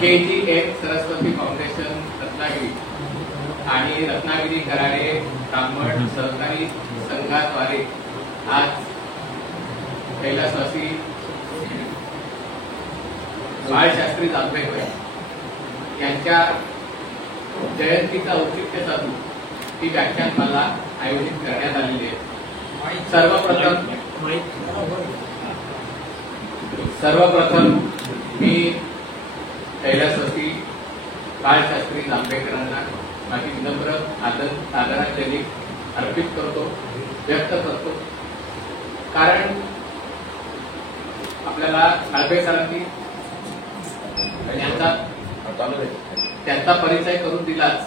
KGM Saraswati foundation Ratnagiri आणि रत्नागिरी कराडे ब्राह्मण सहकारी संघाद्वारे आज कैलासवासी बाळशास्त्री जांभेकर यांच्या जयंतीचा औचित्य साधून ही व्याख्यानमाला आयोजित करण्यात आलेली आहे। सर्वप्रथम मी कैलासवासी बाळशास्त्री जांभेकरांना माझी विनम्र आदरांजली अर्पित करतो, व्यक्त करतो। कारण आपल्याला जांभेकरांनी त्यांचा परिचय करून दिलाच,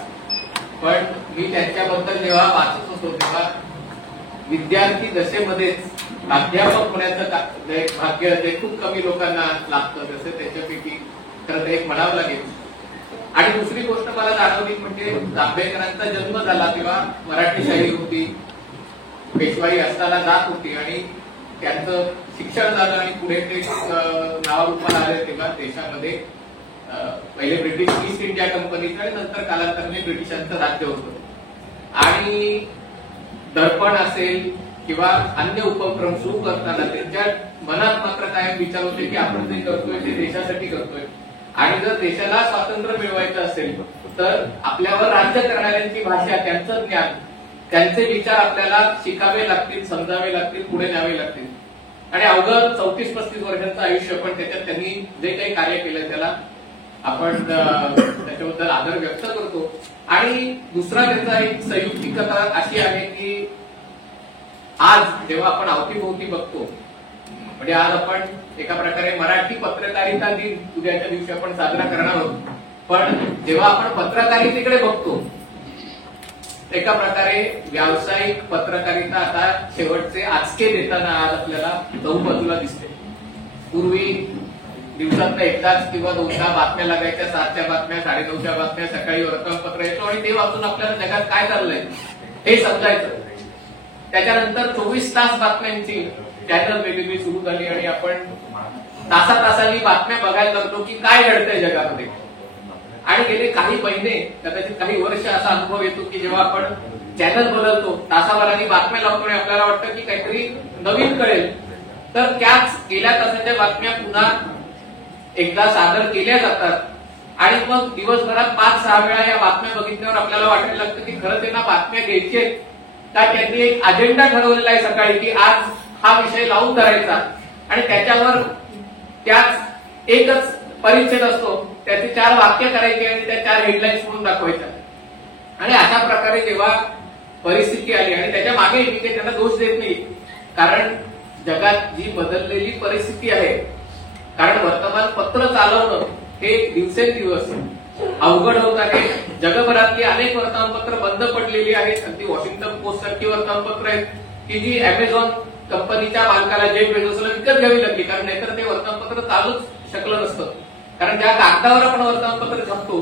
पण मी त्यांच्याबद्दल जेव्हा वाचत होतो तेव्हा विद्यार्थी दशेमध्येच प्राध्यापक होण्याचं भाग्य जे खूप कमी लोकांना लागतं, तसे त्याच्यापैकी खरं ते एक म्हणावं लागेल। आणि दुसरी गोष्ट मला जाणवली म्हणजे जांभेकरांचा जन्म झाला तेव्हा मराठीशाही होती, पेशवाई असताना जात होती आणि त्यांचं शिक्षण झालं आणि पुढे ते नावारूपाला आले तेव्हा देशामध्ये पहिले ब्रिटिश ईस्ट इंडिया कंपनीचं आणि नंतर कालांतराने ब्रिटिशांचं राज्य होतं। आणि दर्पण असेल किंवा अन्य उपक्रम सुरू करताना त्यांच्या मनात मात्र कायम विचार होते की आपण जे करतोय ते देशासाठी करतोय आणि जर देशाला स्वातंत्र्य मिळवायचं असेल तर आपल्यावर राज्य करणाऱ्यांची भाषा, त्यांचं ज्ञान, त्यांचे विचार आपल्याला शिकावे लागतील, समजावे लागतील, पुढे न्यावे लागतील। आणि अवघं 34-35 वर्षांचं आयुष्य, पण त्याच्यात त्यांनी जे काही कार्य केलं त्याला आपण त्याच्याबद्दल आदर व्यक्त करतो। आणि दुसरा त्यांचा एक संयुक्तिकता अशी आहे की आज जेव्हा आपण अवतीभोवती बघतो, म्हणजे आज आपण एका प्रकारे मराठी पत्रकारिता दिन उद्याच्या दिवशी आपण साजरा करणार आहोत, पण जेव्हा आपण पत्रकारितेकडे बघतो एका प्रकारे व्यावसायिक पत्रकारिता आता शेवटचे आचके देताना आज आपल्याला दोन बाजूला दिसते। पूर्वी दिवसात एकदाच किंवा दोनदा बातम्या लागायच्या, 7च्या बातम्या, 9:30च्या बातम्या, सकाळी वर्तमानपत्र यायचो आणि ते वाचून आपल्याला जगात काय चाललंय हे समजायचं। त्याच्यानंतर 24 तास बातम्यांची चॅनल वेगवेगळी सुरू झाली आणि आपण तासातासांनी बातम्या बघायला लागलो की काय घडतंय जगामध्ये। आणि गेले काही महिने, कदाचित काही वर्ष असा अनुभव येतो की जेव्हा आपण चॅनल बदलतो, तासाभराने बातम्या लावतो आणि आपल्याला वाटतं की काहीतरी नवीन कळेल, तर त्याच गेल्या तासाच्या बातम्या पुन्हा एकदा सादर केल्या जातात आणि मग दिवसभरात 5-6 वेळा या बातम्या बघितल्यावर आपल्याला वाटायला लागतं की खरं त्यांना बातम्या घ्यायचे का त्यांनी एक अजेंडा ठरवलेला आहे सकाळी की आज हा विषय लावून धरायचा आणि त्याच्यावर त्याच एकच परिच्छेद असतो, त्याचे 4 वाक्य करायचे आणि त्या 4 हेडलाईन्स म्हणून दाखवायच्या। आणि अशा प्रकारे जेव्हा परिस्थिती आली आणि त्याच्या मागे मी काही त्यांना दोष देत नाही, कारण जगात जी बदललेली परिस्थिती आहे, कारण वर्तमानपत्र चालवणं हे दिवसेंदिवस अवघड होत आहे। जगभरातली अनेक वर्तमानपत्र बंद पडलेली आहेत, अगदी वॉशिंग्टन पोस्ट सारखी वर्तमानपत्र आहेत की जी अमेझॉन कंपनीच्या मालकाला जेफ बेझोसला विकत घ्यावी लागली, कारण नाहीतर ते वर्तमानपत्र चालूच शकलं नसतं। कारण ज्या कागदावर आपण वर्तमानपत्र छापतो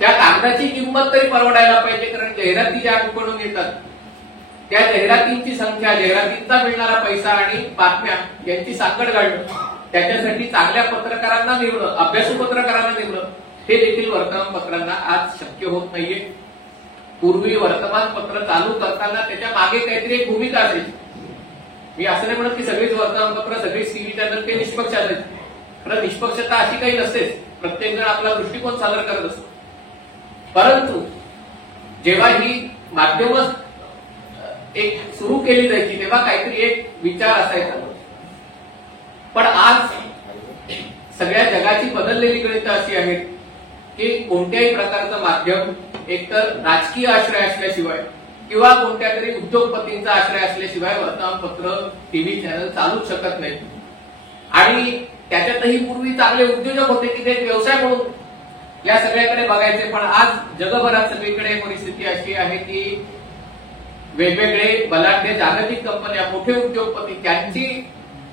त्या कागदाची किंमत तरी परवडायला पाहिजे, कारण जाहिराती ज्या कुठून येतात त्या जाहिरातींची संख्या, जाहिरातींचा मिळणारा पैसा आणि बातम्या यांची सांगड घालणं, त्याच्यासाठी चांगल्या पत्रकारांना निवडणं, अभ्यासू पत्रकारांना निवडणं हे देखील वर्तमानपत्रांना आज शक्य होत नाहीये। पूर्वी वर्तमानपत्र चालू करताना त्याच्या मागे काहीतरी एक भूमिका असायची। मी असं नाही म्हणत की सगळीच वर्तमानपत्र, सगळीच टीव्ही चॅनल ते निष्पक्ष असायचे, खरं निष्पक्षता अशी काही नसतेच, प्रत्येक जण आपला दृष्टिकोन सादर करत असतो। परंतु जेव्हा ही माध्यम एक सुरू केली जायची तेव्हा काहीतरी एक विचार असायचा, पण आज सगळ्या जगाची बदललेली गणितं अशी आहेत की कोणत्याही प्रकारचं माध्यम एकतर राजकीय आश्रय असल्याशिवाय किंवा कोणत्या तरी उद्योगपतींचा आश्रय असल्याशिवाय वर्तमानपत्र, टीव्ही चॅनल चालूच शकत नाही। आणि त्याच्यातही पूर्वी चांगले उद्योजक होते की ते व्यवसाय म्हणून या सगळ्याकडे बघायचे, पण आज जगभरात सगळीकडे परिस्थिती अशी आहे की वेगवेगळे बलाढ्य जागतिक कंपन्या, मोठे उद्योगपती त्यांची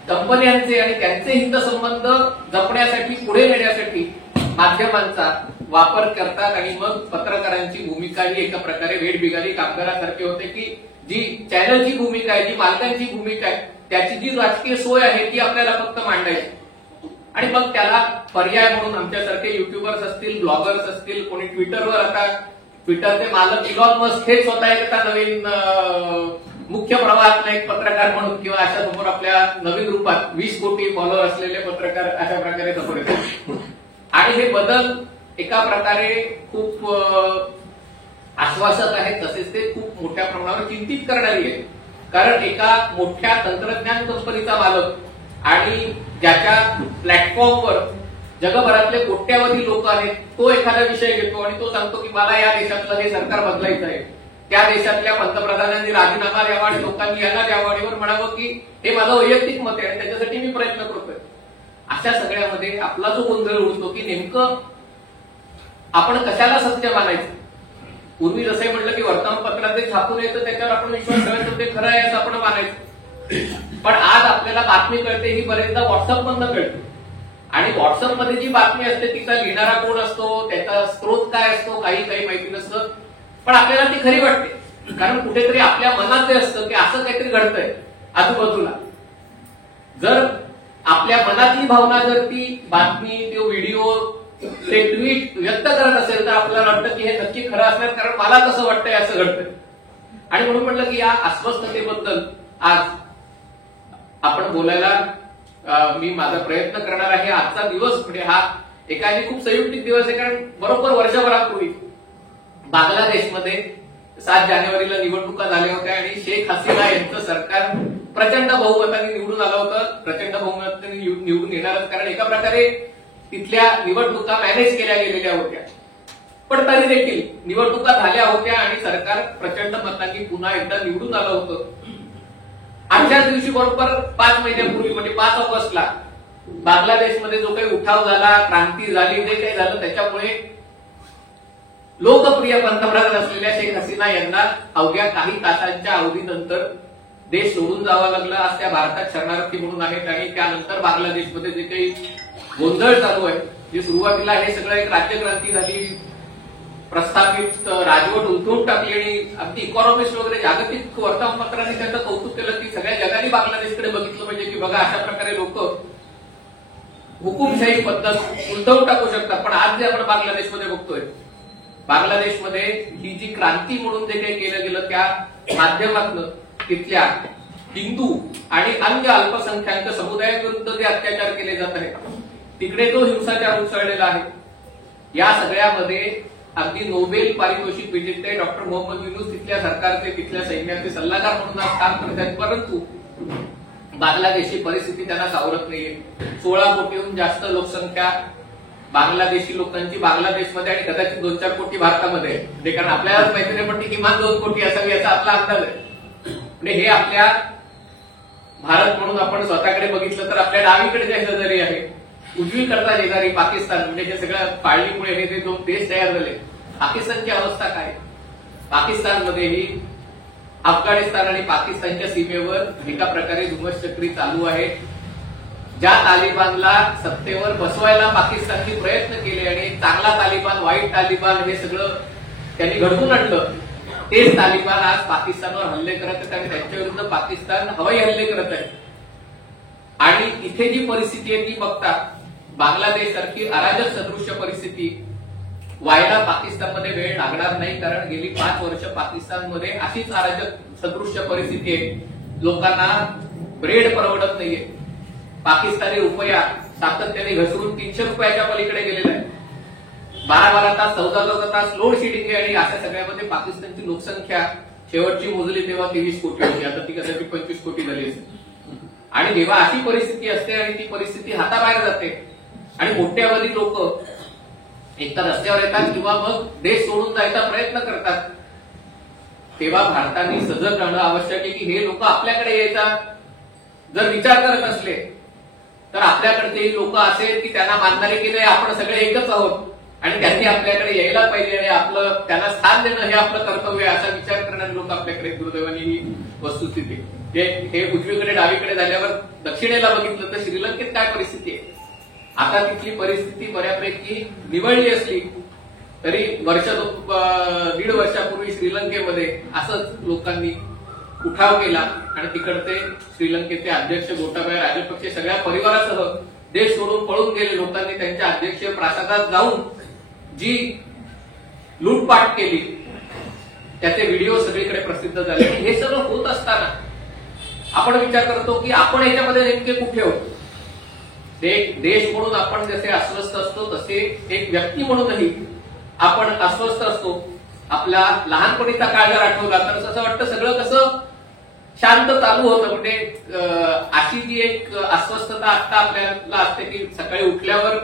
कंपन्यांचे आणि त्यांचे हितसंबंध जपण्यासाठी, पुढे नेण्यासाठी माध्यमांचा वापर करतात आणि मग पत्रकारांची भूमिका ही एका प्रकारे वेठबिगारी कामगारासारखी होते की जी चॅनलची भूमिका आहे, जी मालकांची भूमिका आहे, त्याची जी राजकीय सोय आहे ती आपल्याला फक्त मांडायची आणि मग त्याला पर्याय म्हणून आमच्यासारखे युट्यूबर्स असतील, ब्लॉगर्स असतील, कोणी ट्विटरवर, आता ट्विटरचे मालक इलॉन मस्क हे स्वतः एक आता नवीन मुख्य प्रवाहातला एक पत्रकार म्हणून किंवा अशा समोर आपल्या नवीन रूपात 20 कोटी फॉलोअर असलेले पत्रकार अशा प्रकारे समोर येतात. आणि हे बदल एका प्रकारे खूप आश्वासक आहेत, तसेच ते खूप मोठ्या प्रमाणावर चिंतित करणारी आहे. कारण एका मोठ्या तंत्रज्ञान कंपनीचा मालक आणि ज्याच्या प्लॅटफॉर्मवर जगभरातले कोट्यावधी लोक आहेत, तो एखादा विषय घेतो आणि तो सांगतो की मला या देशातलं हे सरकार बदलायचं आहे, त्या देशातल्या पंतप्रधानांनी राजीनामा द्यावा आणि लोकांनी याला द्यावा आणि वर म्हणावं की हे माझं वैयक्तिक मत आहे आणि त्याच्यासाठी मी प्रयत्न करतोय. अशा सगळ्यामध्ये आपला जो गोंधळ उडतो की नेमकं आपण कशाला सत्य मानायचं. पूर्वी जसं म्हटलं की वर्तमानपत्रात जे छापून येतं त्याच्यावर आपण विश्वास ठेवायचो, ते खरं आहे असं आपण मानायचं. पण आज आपल्याला बातमी कळते ही बरेचदा व्हॉट्सअपमधनं कळते. आणि व्हॉट्सअपमध्ये जी बातमी असते तिचा लिहिणारा कोण असतो, त्याचा स्रोत काय असतो, काही माहिती नसतं. पण आपल्याला ती खरी वाटते, कारण कुठेतरी आपल्या मनात ते असतं की असं काहीतरी घडतंय आजूबाजूला. जर आपल्या मनातली भावना जर ती बातमी, तो व्हिडिओ, ते ट्विट व्यक्त करत असेल तर आपल्याला वाटतं की हे नक्की खरं असणार, कारण मला कसं वाटतंय असं घडतंय. आणि म्हणून म्हटलं की या अस्वस्थतेबद्दल आज आपण बोलायला मी माझा प्रयत्न करणार आहे. आजचा दिवस म्हणजे हा एकाने खूप संयुक्तिक दिवस आहे, कारण बरोबर वर्षभरापूर्वी बांगलादेशमध्ये 7 जानेवारीला निवडणुका झाल्या होत्या आणि शेख हसीना यांचं सरकार प्रचंड बहुमताने निवडून आलं होतं. प्रचंड बहुमताने निवडून येणारच, कारण एका प्रकारे तिथल्या निवडणुका मॅनेज केल्या गेलेल्या होत्या. पण तरी देखील निवडणुका झाल्या होत्या आणि सरकार प्रचंड मतांनी पुन्हा एकदा निवडून आलं होतं. आजच्याच दिवशी बरोबर 5 महिन्यापूर्वी म्हणजे 5 ऑगस्टला बांगलादेशमध्ये जो काही उठाव झाला, क्रांती झाली, जे काही झालं त्याच्यामुळे लोकप्रिय पंतप्रधान असलेल्या शेख हसीना यांना अवघ्या काही तासांच्या अवधीनंतर देश सोडून जावं लागलं. आज त्या भारतात शरणार्थी म्हणून आहेत आणि त्यानंतर बांगलादेशमध्ये जे काही गोंधळ चालू आहे, जे सुरुवातीला हे सगळं एक राज्यक्रांती झाली, प्रस्थापित राजवट उलथून टाकली आणि अगदी इकॉनॉमिस्ट वगैरे जागतिक वर्तमानपत्रांनी त्यांचं कौतुक केलं की सगळ्या जगाने बांगलादेशकडे बघितलं पाहिजे की बघा अशा प्रकारे लोक हुकुमशाही पद्धत उलटवून टाकू शकतात. पण आज जे आपण बांगलादेशमध्ये बघतोय, बांगलादेशमध्ये ही जी क्रांती म्हणून जे काही केलं गेलं त्या माध्यमातून तिथल्या हिंदू आणि अन्य अल्पसंख्याक समुदायाविरुद्ध जे अत्याचार केले जात आहेत, तिकडे जो हिंसाचार उसळलेला आहे, या सगळ्यामध्ये अगदी नोबेल पारितोषिक विजेते डॉक्टर मोहम्मद युनूस तिथल्या सरकारचे, तिथल्या सैन्याचे सल्लागार म्हणून आज काम करत आहेत. परंतु बांगलादेशची परिस्थिती त्यांना सावरत नाहीये. 16 कोटीहून जास्त लोकसंख्या बांगलादेशी लोकांची बांगलादेशमध्ये आणि कदाचित 2-4 कोटी भारतामध्ये आहे. कारण आपल्यालाच माहिती नाही पण ती किमान 2 कोटी असावी असा आपला अंदाज आहे. म्हणजे हे आपल्या भारत म्हणून आपण स्वतःकडे बघितलं तर आपल्या डावीकडे जे शेजारी आहे, उजवीकडचा शेजारी पाकिस्तान, म्हणजे जे सगळ्या फाळणीमुळे हे जे 2 देश तयार झाले, पाकिस्तानची अवस्था काय? पाकिस्तानमध्येही अफगाणिस्तान आणि पाकिस्तानच्या सीमेवर एका प्रकारे धुमश्चक्री चालू आहे. ज्या तालिबानला सत्तेवर बसवायला पाकिस्तानने प्रयत्न केले आणि चांगला तालिबान, वाईट तालिबान हे सगळं त्यांनी घडवून आणलं, तेच तालिबान आज पाकिस्तानवर हल्ले करत आहेत आणि त्यांच्या विरुद्ध पाकिस्तान हवाई हल्ले करत आहे. आणि इथे जी परिस्थिती आहे ती बघता बांगलादेश सारखी अराजक सदृश्य परिस्थिती व्हायला पाकिस्तानमध्ये वेळ लागणार नाही, कारण गेली 5 वर्ष पाकिस्तानमध्ये अशीच अराजक सदृश्य परिस्थिती आहे. लोकांना ब्रेड परवडत नाहीये. पाकिस्तानी रुपया सातत्याने घसरून 300 रुपयाच्या पलीकडे गेलेला आहे. 12 तास 14 तास लोड शेडिंग आहे आणि अशा सगळ्यामध्ये पाकिस्तानची लोकसंख्या शेवटची मोजली तेव्हा 23 कोटी होती, आता ती कदाचित 25 कोटी झाली असेल. आणि जेव्हा अशी परिस्थिती असते आणि ती परिस्थिती हाताबाहेर जाते आणि मोठ्यावधी लोक एकतर रस्त्यावर येतात किंवा मग देश सोडून जायचा प्रयत्न करतात, तेव्हा भारताने सजग राहणं आवश्यक आहे की हे लोक आपल्याकडे यायचा जर विचार करत असले तर आपल्याकडचे लोक असे की त्यांना मानणारे की नाही आपण सगळे एकच आहोत आणि त्यांनी आपल्याकडे यायला पाहिजे आणि आपलं त्यांना स्थान देणं हे आपलं कर्तव्य आहे, असा विचार करणारे लोक आपल्याकडे दुर्दैवाने ही वस्तुस्थिती. हे उजवीकडे डावीकडे झाल्यावर दक्षिणेला बघितलं तर श्रीलंकेत काय परिस्थिती आहे. आता तिथली परिस्थिती बऱ्यापैकी निवळली असली तरी 1.5 वर्षापूर्वी श्रीलंकेमध्ये असंच लोकांनी उठाव केला आणि तिकडचे श्रीलंकेचे अध्यक्ष गोटाबाया राजपक्षे सगळ्या परिवारासह देश सोडून पळून गेले, लोकांनी त्यांच्या अध्यक्षीय प्रासादात जाऊन जी लूटपाट केली, त्याचे व्हिडिओ सगळीकडे प्रसिद्ध झाले. हे सगळं होत असताना आपण विचार करतो की आपण याच्यामध्ये नेमके कुठे होतो. एक देश म्हणून आपण जसे अस्वस्थ असतो तसे एक व्यक्ती म्हणूनही आपण अस्वस्थ असतो. आपला लहानपणीचा काळ जर आठवला तर असं वाटतं सगळं कसं शांत चालू होतं. म्हणजे अशी जी एक अस्वस्थता आता आपल्याला असते की सकाळी उठल्यावर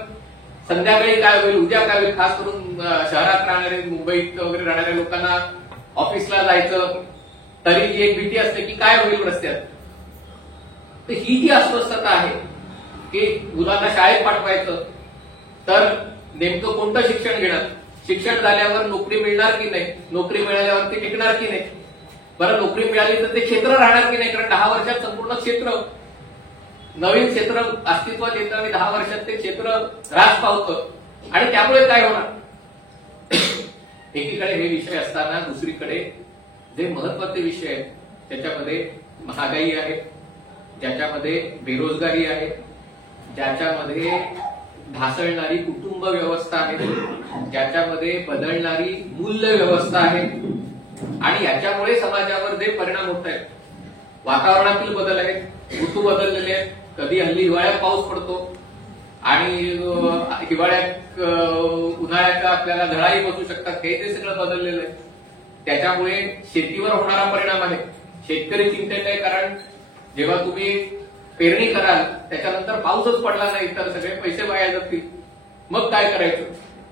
संध्याकाळी काय होईल, उद्या काय होईल. खास करून शहरात राहणारे, मुंबईत वगैरे राहणाऱ्या लोकांना ऑफिसला जायचं तरी जी एक भीती असते की काय होईल रस्त्यात. तर ही जी अस्वस्थता आहे की मुलांना शाळेत पाठवायचं तर नेमकं कोणतं शिक्षण घेणार, शिक्षण झाल्यावर नोकरी मिळणार की नाही, नोकरी मिळाल्यावर ते टिकणार की नाही, बरं नोकरी मिळाली तर ते क्षेत्र राहणार की नाही. कारण 10 वर्षात संपूर्ण क्षेत्र, नवीन क्षेत्र अस्तित्वात येतं आणि 10 वर्षात ते क्षेत्र ह्रास पावतं. आणि त्यामुळे काय होणार, एकीकडे हे विषय असताना दुसरीकडे जे महत्वाचे विषय आहेत त्याच्यामध्ये महागाई आहे, ज्याच्यामध्ये बेरोजगारी आहे, ज्याच्यामध्ये ढासळणारी कुटुंब व्यवस्था आहे, ज्याच्यामध्ये बदलणारी मूल्य व्यवस्था आहे. आणि याच्यामुळे समाजावर जे परिणाम होत आहेत, वातावरणातील बदल आहेत, ऋतू बदललेले आहेत. कधी हल्ली हिवाळ्यात पाऊस पडतो आणि हिवाळ्यात उन्हाळ्याच्या आपल्याला झळाही बसू शकतात. हे ते सगळं बदललेलं आहे. त्याच्यामुळे शेतीवर होणारा परिणाम आहे. शेतकरी चिंतेत आहे, कारण जेव्हा तुम्ही पेरणी कराल त्याच्यानंतर पाऊसच पडला नाही तर सगळे पैसे वाया जातील, मग काय करायचं.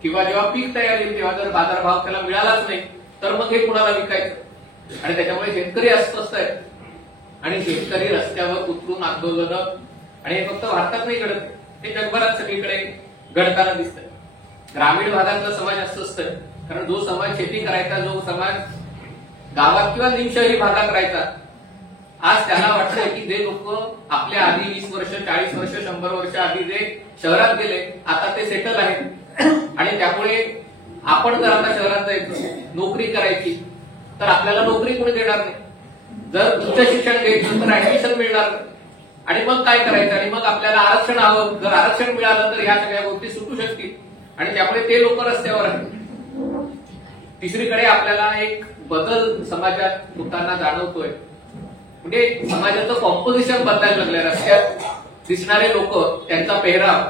किंवा जेव्हा पीक तयार येईल तेव्हा जर बाजारभाव त्याला मिळालाच नाही तर मग हे कुणाला विकायचं. आणि त्याच्यामुळे शेतकरी अस्वस्थ आहेत आणि शेतकरी रस्त्यावर उतरून आंदोलनं, आणि हे फक्त भारतात नाही घडत, हे जगभरात सगळीकडे घडताना दिसतंय. ग्रामीण भागातला समाज अस्वस्थ आहे, कारण जो समाज शेती करायचा, जो समाज गावात किंवा निमशहरी भागात राहायचा, आज त्याला वाटतंय की जे लोक आपल्या आधी 20 वर्ष, 40 वर्ष, 100 वर्ष आधी जे शहरात गेले आता ते सेटल आहेत. आणि त्यामुळे आपण जर आता शहरात जायचं, नोकरी करायची, तर आपल्याला नोकरी कोणी देणार नाही. जर उच्च शिक्षण घ्यायचं तर ऍडमिशन मिळणार नाही. आणि मग काय करायचं, आणि मग आपल्याला आरक्षण हवं. जर आरक्षण मिळालं तर ह्या सगळ्या गोष्टी सुटू शकतील आणि त्यामुळे ते लोक रस्त्यावर आहेत. तिसरीकडे आपल्याला एक बदल समाजात होताना जाणवतोय. म्हणजे समाजाचं कॉम्पोजिशन बदलायला लागलंय. रस्त्यात दिसणारे लोक, त्यांचा पेहराव,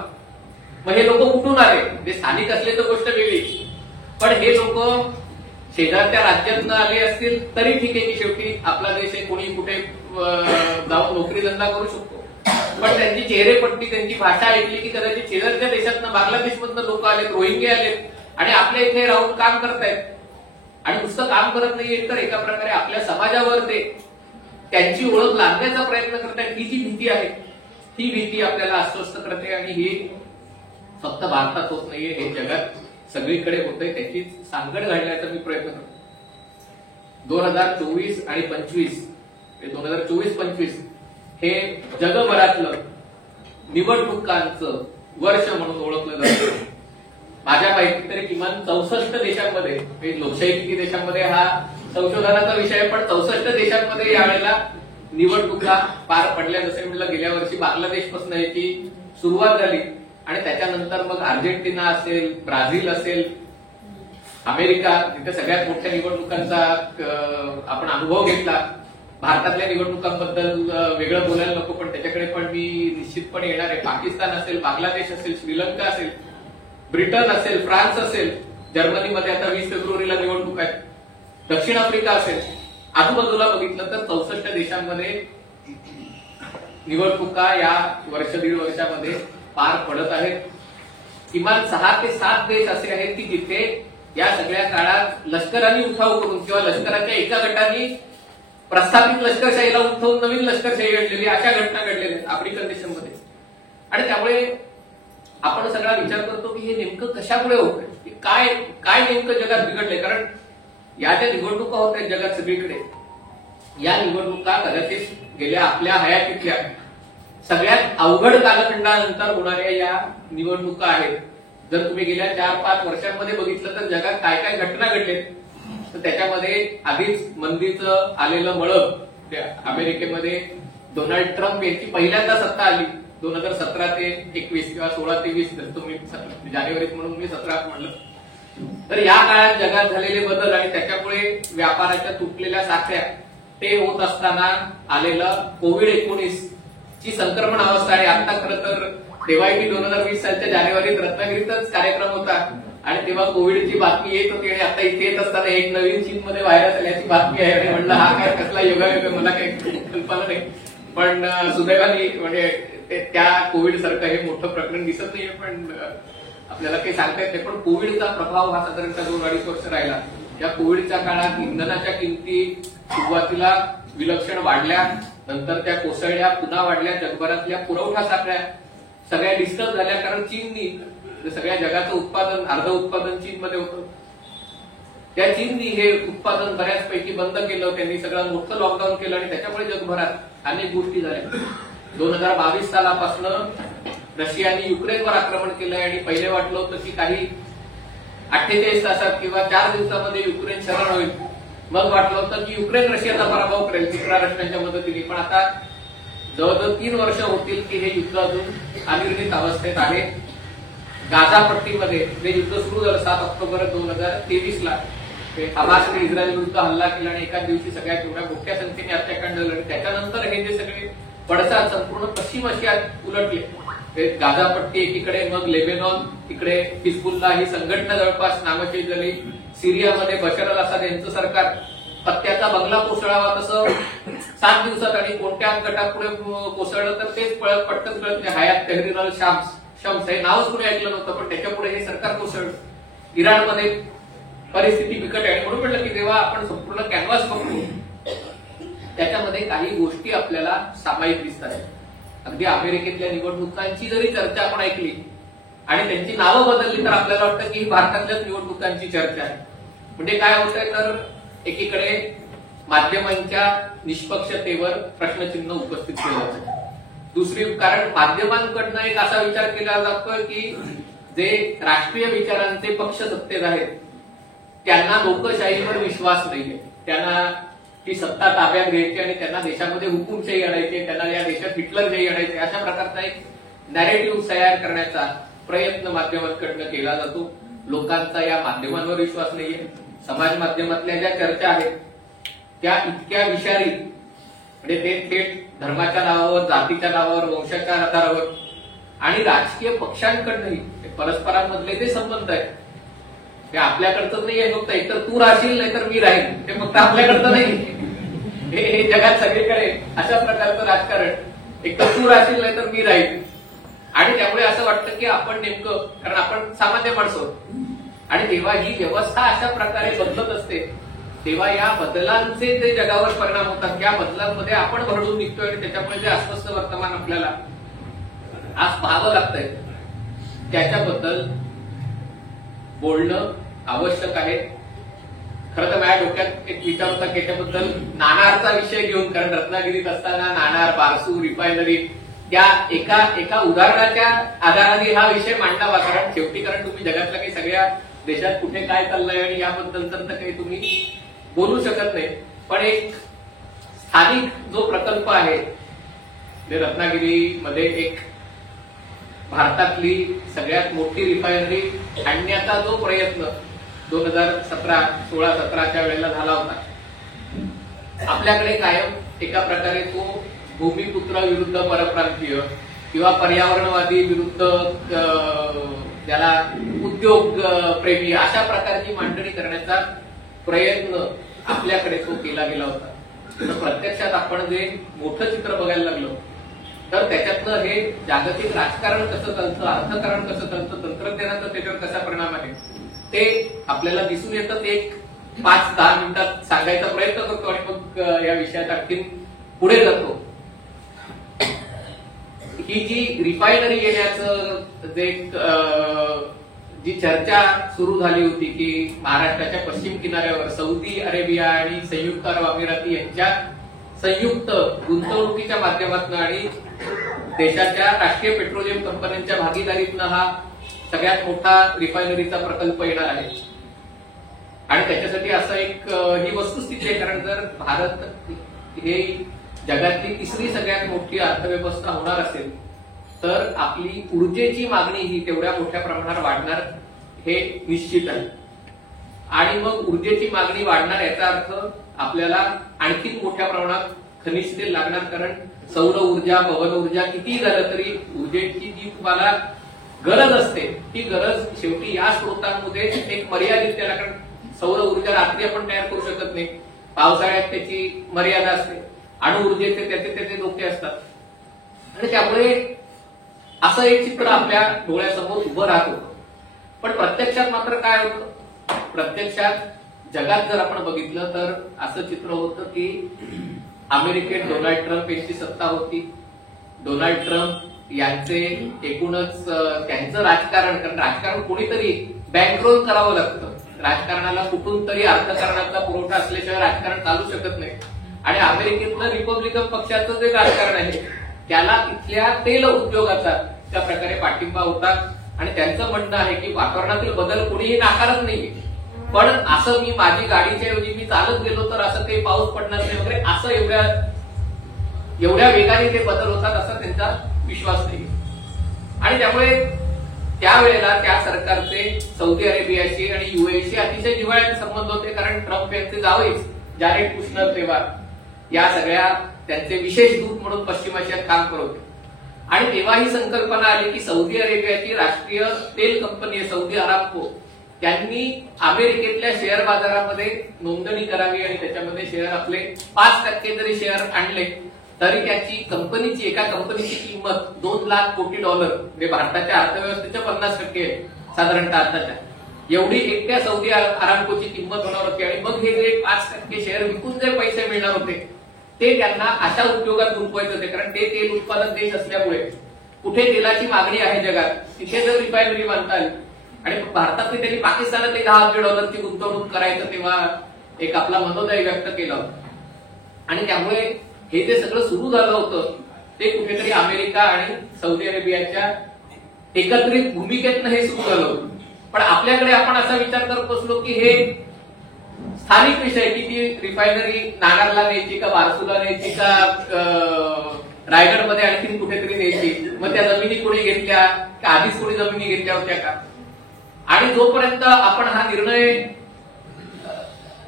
मग हे लोक कुठून आले, ते स्थानिक असले तर गोष्ट वेगळी, पण हे लोक शेजारच्या राज्यातनं आले असतील तरी ठीक आहे की शेवटी आपला देश आहे, कोणी कुठे जाऊन नोकरी धंदा करू शकतो. पण त्यांची चेहरेपट्टी, त्यांची भाषा ऐकली की कदाचित शेजारच्या देशातनं, बांगलादेशमधनं लोक आलेत, रोहिंगे आलेत आणि आपल्या इथे राहून काम करतायत. आणि नुसतं काम करत नाहीये तर एका प्रकारे आपल्या समाजावर ते त्यांची ओळख लादण्याचा प्रयत्न करतायत. ही जी भीती आहे, ही भीती आपल्याला अस्वस्थ करते. आणि हे फक्त भारतात होत नाहीये, हे जगात सगळीकडे होतंय. त्याची सांगड घालण्याचा मी प्रयत्न करतो. 2024 आणि 25, 2024-25 हे जगभरातलं निवडणुकांचं वर्ष म्हणून ओळखलं जातं. माझ्या माहिती तरी किमान 64 देशांमध्ये, लोकशाही किती देशांमध्ये हा संशोधनाचा विषय, पण 64 देशांमध्ये यावेळेला निवडणुका पार पडल्या. जसे म्हटलं, गेल्या वर्षी बांगलादेशपासून याची सुरुवात झाली आणि त्याच्यानंतर मग अर्जेंटिना असेल, ब्राझील असेल, अमेरिका, तिथे सगळ्यात मोठ्या निवडणुकांचा आपण अनुभव घेतला. भारतातल्या निवडणुकांबद्दल वेगळं बोलायला नको, पण त्याच्याकडे पण मी निश्चितपणे येणार आहे. पाकिस्तान असेल, बांगलादेश असेल, श्रीलंका असेल, ब्रिटन असेल, फ्रान्स असेल, जर्मनीमध्ये आता 20 फेब्रुवारीला निवडणूक आहे, दक्षिण आफ्रिका असेल. आजूबाजूला बघितलं तर 64 देशांमध्ये निवडणुका या वर्ष दीड वर्षामध्ये पार पडत आहेत. किमान 6 ते 7 देश असे आहेत की जिथे या सगळ्या काळात लष्करांनी उठाव करून किंवा लष्कराच्या एका गटाने प्रस्थापित लष्करशाहीला उठवून नवीन लष्करशाही घडलेली, अशा घटना घडलेल्या आहेत आफ्रिकन देशांमध्ये. आणि त्यामुळे आपण सगळा विचार करतो की हे नेमकं कशामुळे होतंय, काय काय नेमकं जगात बिघडलंय. कारण या ज्या निवडणुका होत आहेत जगात सगळीकडे, या निवडणुका कदाचित गेल्या आपल्या हयातीतल्या सगळ्यात अवघड कालखंडानंतर होणाऱ्या या निवडणुका आहेत. जर तुम्ही गेल्या 4-5 वर्षांमध्ये बघितलं तर जगात काय काय घटना घडलेत, तर त्याच्यामध्ये आधीच मंदीचं आलेलं मळं, अमेरिकेमध्ये डोनाल्ड ट्रम्प यांची पहिल्यांदा सत्ता आली 2017 ते 21 किंवा 16 ते 20 तुम्ही जानेवारीत म्हणून मी 17 म्हणलं. तर या काळात जगात झालेले बदल आणि त्याच्यामुळे व्यापाराच्या तुटलेल्या साखळ्या ते होत असताना आलेलं कोविड-19 ची संक्रमण अवस्था. आणि आता खरं तर तेव्हाही 2020 सालच्या जानेवारीत रत्नागिरीतच कार्यक्रम होता आणि तेव्हा कोविडची बातमी येत होती आणि आता इथे येत असताना एक नवीन चीनमध्ये व्हायरस आल्याची बातमी आहे आणि म्हणलं हा काय कसला योगायोग आहे, मला काही कल्पना नाही. पण सुदैवाने म्हणजे त्या कोविड सारखं हे मोठं प्रकरण दिसत नाहीये, पण आपल्याला काही सांगता येत नाही. पण कोविडचा प्रभाव हा साधारणतः 2-2.5 वर्ष राहिला. या कोविडच्या काळात इंधनाच्या किमती सुरुवातीला विलक्षण वाढल्या, नंतर त्या कोसळल्या, पुन्हा वाढल्या. जगभरातल्या पुरवठा साखळ्या सगळ्या डिस्टर्ब झाल्या, कारण चीननी सगळ्या जगाचं उत्पादन, अर्ध उत्पादन चीनमध्ये होतं. त्या चीननी हे उत्पादन बऱ्याचपैकी बंद केलं, त्यांनी सगळं मोठं लॉकडाऊन केलं आणि त्याच्यामुळे जगभरात अनेक गोष्टी झाल्या. 2022 सालापासून रशियाने युक्रेनवर आक्रमण केलंय आणि पहिले वाटलं होतं की काही 48 तासात किंवा 4 दिवसामध्ये युक्रेन शरण होईल. मग वाटलं होतं की युक्रेन रशियाचा पराभव करेल मित्र राष्ट्रांच्या मदतीने. पण आता जवळजवळ 3 वर्ष होतील की हे युद्ध अजून अनिर्णित अवस्थेत आहे. गाझा पट्टीमध्ये जे युद्ध सुरू झालं 7 ऑक्टोबर 2023 ला, हमासने इस्रायल विरुद्ध हल्ला केला आणि एकाच दिवशी सगळ्यात एवढ्या मोठ्या संख्येने हत्याकांड झालं आणि त्याच्यानंतर हे जे सगळे पडसाद संपूर्ण पश्चिम आशियात उलटले. गाझा पट्टी एकीकडे, मग लेबेनॉन, तिकडे हिजबुल्ला ही संघटना जवळपास नामशेष झाली. सिरियामध्ये बशर अल असाद यांचं सरकार पत्त्याचा बंगला कोसळावा तसं 7 दिवसात आणि कोणत्या गटापुढे कोसळलं तर तेच पटकन कळत नाही. हयात तहरीर अल शम्स हे नावच कुणी ऐकलं नव्हतं, पण त्याच्यापुढे हे सरकार कोसळलं. इराणमध्ये परिस्थिती बिकट आहे. म्हणून म्हटलं की जेव्हा आपण संपूर्ण कॅनव्हास बघतो त्याच्यामध्ये काही गोष्टी आपल्याला सामायिक दिसतात. अगदी अमेरिकेतल्या निवडणुकांची जरी चर्चा आपण ऐकली आणि त्यांची नावं बदलली तर आपल्याला वाटतं की ही भारतातल्याच निवडणुकांची चर्चा आहे. म्हणजे काय होतंय तर एकीकडे माध्यमांच्या निष्पक्षतेवर प्रश्नचिन्ह उपस्थित केलं जातं. दुसरी कारण माध्यमांकडनं एक असा विचार केला जातोय की जे राष्ट्रीय विचारांचे पक्ष सत्तेत आहेत त्यांना लोकशाहीवर विश्वास नाहीये, त्यांना ती सत्ता ताब्यात घ्यायची आणि त्यांना देशामध्ये हुकुमशाही आणायची, त्यांना या देशात हिटलरशाही आणायची, अशा प्रकारचा एक नॅरेटिव्ह तयार करण्याचा प्रयत्न माध्यमांकडनं केला जातो. लोकांचा या माध्यमांवर विश्वास नाहीये. समाज माध्यमातल्या ज्या चर्चा आहेत त्या इतक्या विषारी, म्हणजे ते थेट धर्माच्या नावावर, जातीच्या नावावर, वंशाच्या आधारावर आणि राजकीय पक्षांकडनंही परस्परांमधले जे संबंध आहेत ते आपल्याकडचं नाहीये. फक्त एकतर तू राहशील नाहीतर मी राहील, ते फक्त आपल्याकडचं नाही, हे जगात सगळीकडे अशा प्रकारचं राजकारण. एकतर तू राहशील नाहीतर मी राहील. आणि त्यामुळे असं वाटतं की आपण नेमकं, कारण आपण सामान्य माणसं आणि जेव्हा ही व्यवस्था अशा प्रकारे बदलत असते तेव्हा या बदलांचे जे जगावर परिणाम होतात त्या बदलांमध्ये आपण भरडून निघतोय आणि त्याच्यामुळे जे अस्वस्थ वर्तमान आपल्याला आज पाहावं लागतंय त्याच्याबद्दल बोलणं आवश्यक आहे. खरं तर माझ्या डोक्यात एक विचार होता की त्याच्याबद्दल नाणारचा विषय घेऊन, कारण रत्नागिरीत असताना नाणार, बारसू, रिफायनरी त्या एका उदाहरणाच्या आधाराने हा विषय मांडावा. कारण शेवटी तुम्ही जगातल्या काही सगळ्या देशात कुठे काय चाललंय आणि याबद्दल तर काही तुम्ही बोलू शकत नाही. पण एक स्थानिक जो प्रकल्प आहे रत्नागिरीमध्ये, एक भारतातली सगळ्यात मोठी रिफायनरी आणण्याचा जो प्रयत्न 2016-17च्या वेळेला झाला होता, आपल्याकडे कायम एका प्रकारे तो भूमिपुत्र विरुद्ध परप्रांतीय किंवा पर्यावरणवादी विरुद्ध त्याला उद्योग प्रेमी अशा प्रकारची मांडणी करण्याचा प्रयत्न आपल्याकडे तो केला गेला होता. तर प्रत्यक्षात आपण जे मोठं चित्र बघायला लागलो तर त्याच्यातनं हे जागतिक राजकारण कसं चालतं, अर्थकारण कसं चालतं, तंत्रज्ञानाचा त्याच्यावर कसा परिणाम आहे ते आपल्याला दिसून येतं. ते एक 5-10 मिनिटात सांगायचा प्रयत्न करतो आणि मग या विषयात आणखी पुढे जातो. ही जी रिफायनरी येण्याचं जे जी चर्चा सुरू झाली होती की महाराष्ट्राच्या पश्चिम किनाऱ्यावर सौदी अरेबिया आणि संयुक्त अरब अमिराती यांच्या संयुक्त गुंतवणुकीच्या माध्यमातून आणि देशाच्या राष्ट्रीय पेट्रोलियम कंपन्यांच्या भागीदारीतनं हा सगळ्यात मोठा रिफायनरीचा प्रकल्प येणार आहे. आणि त्याच्यासाठी असं एक ही वस्तुस्थिती आहे, कारण जर भारत हे जगातली 3री सगळ्यात मोठी अर्थव्यवस्था होणार असेल तर आपली ऊर्जेची मागणी ही तेवढ्या मोठ्या प्रमाणात वाढणार हे निश्चित आहे. आणि मग ऊर्जेची मागणी वाढणार याचा अर्थ आपल्याला आणखी मोठ्या प्रमाणात खनिज तेल लागणार, कारण सौर ऊर्जा, पवन ऊर्जा कितीही झालं तरी ऊर्जेची जी तुम्हाला गरज असते ती गरज शेवटी या स्रोतांमध्ये एक मर्यादित त्याला, कारण सौर ऊर्जा रात्री आपण तयार करू शकत नाही, पावसाळ्यात त्याची मर्यादा असते, अणु ऊर्जेचे त्याचे धोके असतात आणि त्यामुळे असं एक चित्र आपल्या डोळ्यासमोर उभं राहत होतं. पण प्रत्यक्षात मात्र काय होतं, प्रत्यक्षात जगात जर आपण बघितलं तर असं चित्र होतं की अमेरिकेत डोनाल्ड ट्रम्प यांची सत्ता होती. डोनाल्ड ट्रम्प यांचे एकूणच त्यांचं राजकारण, कारण राजकारण कोणीतरी बँकरोल करावं लागतं, राजकारणाला कुठून तरी अर्थकारणाचा पुरवठा असल्याशिवाय राजकारण चालू शकत नाही. आणि अमेरिकेतलं रिपब्लिकन पक्षाचं जे राजकारण आहे त्याला इथल्या तेल उद्योगाचा त्या प्रकारे पाठिंबा होता आणि त्यांचं म्हणणं आहे की वातावरणातील बदल कोणीही नाकारत नाहीये, पण असं मी माझी गाडीच्या ऐवजी मी चालत गेलो तर असं काही पाऊस पडणार नाही वगैरे, असं एवढ्या वेगाने ते बदल होतात असा त्यांचा विश्वास नाही. आणि त्यामुळे त्यावेळेला त्या सरकारचे सौदी अरेबियाशी आणि युएईशी अतिशय जिव्हाळ्याचे संबंध होते, कारण ट्रम्प यांचे जावईच जॅरेड कुशनर तेव्हा या सगळ्या त्यांचे विशेष दूत म्हणून पश्चिम आशियात काम करत होते. आणि तेव्हा ही संकल्पना आली की सौदी अरेबियाची राष्ट्रीय तेल कंपनी सौदी अरामको त्यांनी अमेरिकेतल्या शेअर बाजारामध्ये नोंदणी करावी आणि त्याच्यामध्ये शेअर आपले 5% जरी शेअर आणले तरी त्याची कंपनीची, एका कंपनीची किंमत $2 लाख कोटी, म्हणजे भारताच्या अर्थव्यवस्थेच्या 50% आहे साधारणतः आताच्या, एवढी एकट्या सौदी अरामकोची किंमत होणार होती. आणि मग हे जे 5% शेअर विकून जे पैसे मिळणार होते ते त्यांना अशा उद्योगात गुंतवायचे होते, कारण ते तेल उत्पादक देश असल्यामुळे कुठे तेलाची मागणी आहे जगात तिथे जर रिफायनरी बांधता आली, आणि भारतात त्यांनी पाकिस्तानात $10 अब्ज गुंतवणूक करायचं तेव्हा एक आपला मनोदय व्यक्त केला होता. आणि त्यामुळे हे जे सगळं सुरू झालं होतं ते कुठेतरी अमेरिका आणि सौदी अरेबियाच्या एकत्रित भूमिकेतनं हे सुरू झालं होतं. पण आपल्याकडे आपण असा विचार करत बसलो की हे स्थानिक विषय, की ती रिफायनरी नागारला न्यायची का, बारसूला न्यायची का, रायगडमध्ये आणखी कुठेतरी न्यायची, मग त्या जमिनी कोणी घेतल्या का, आधीच कोणी जमिनी घेतल्या होत्या का. आणि जोपर्यंत आपण हा निर्णय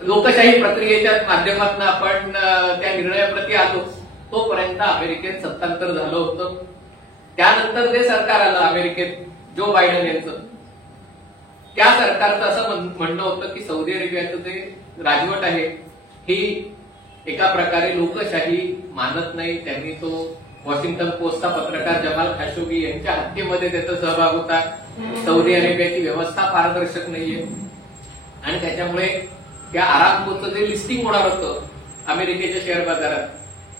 लोकशाही प्रक्रियेच्या माध्यमातून आपण त्या निर्णयाप्रती आलो तोपर्यंत अमेरिकेत सत्तांतर झालं होतं. त्यानंतर जे सरकार आलं अमेरिकेत जो बायडन यांचं, त्या सरकारचं असं म्हणणं होतं की सौदी अरेबियाचं जे राजवट आहे ही एका प्रकारे लोकशाही मानत नाही. त्यांनी तो वॉशिंग्टन पोस्टचा पत्रकार जमाल खाशोगी यांच्या हत्येमध्ये त्याचा सहभाग होता. सौदी अरेबियाची व्यवस्था पारदर्शक नाहीये आणि त्याच्यामुळे त्या अरामकोचं जे लिस्टिंग होणार होतं अमेरिकेच्या शेअर बाजारात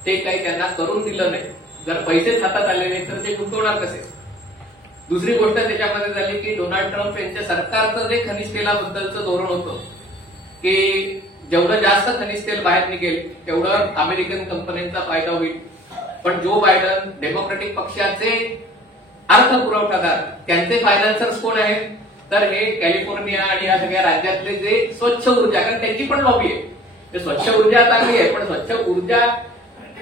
ते काही त्यांना करून दिलं नाही. जर पैसेच हातात आले नाही तर ते गुंतवणार कसे. दुसरी गोष्ट त्याच्यामध्ये झाली की डोनाल्ड ट्रम्प यांच्या सरकारचं जे खनिज तेलाबद्दलचं धोरण होतं की जेवढं जास्त खनिज तेल बाहेर निघेल तेवढं अमेरिकन कंपन्यांचा फायदा होईल. पण जो बायडन डेमोक्रेटिक पक्षाचे अर्थपुरवठादार त्यांचे फायनान्सर्स कोण आहेत तर हे कॅलिफोर्निया आणि या सगळ्या राज्यातले जे स्वच्छ ऊर्जा, कारण त्यांची पण लॉबी आहे, ते स्वच्छ ऊर्जा चांगली आहे पण स्वच्छ ऊर्जा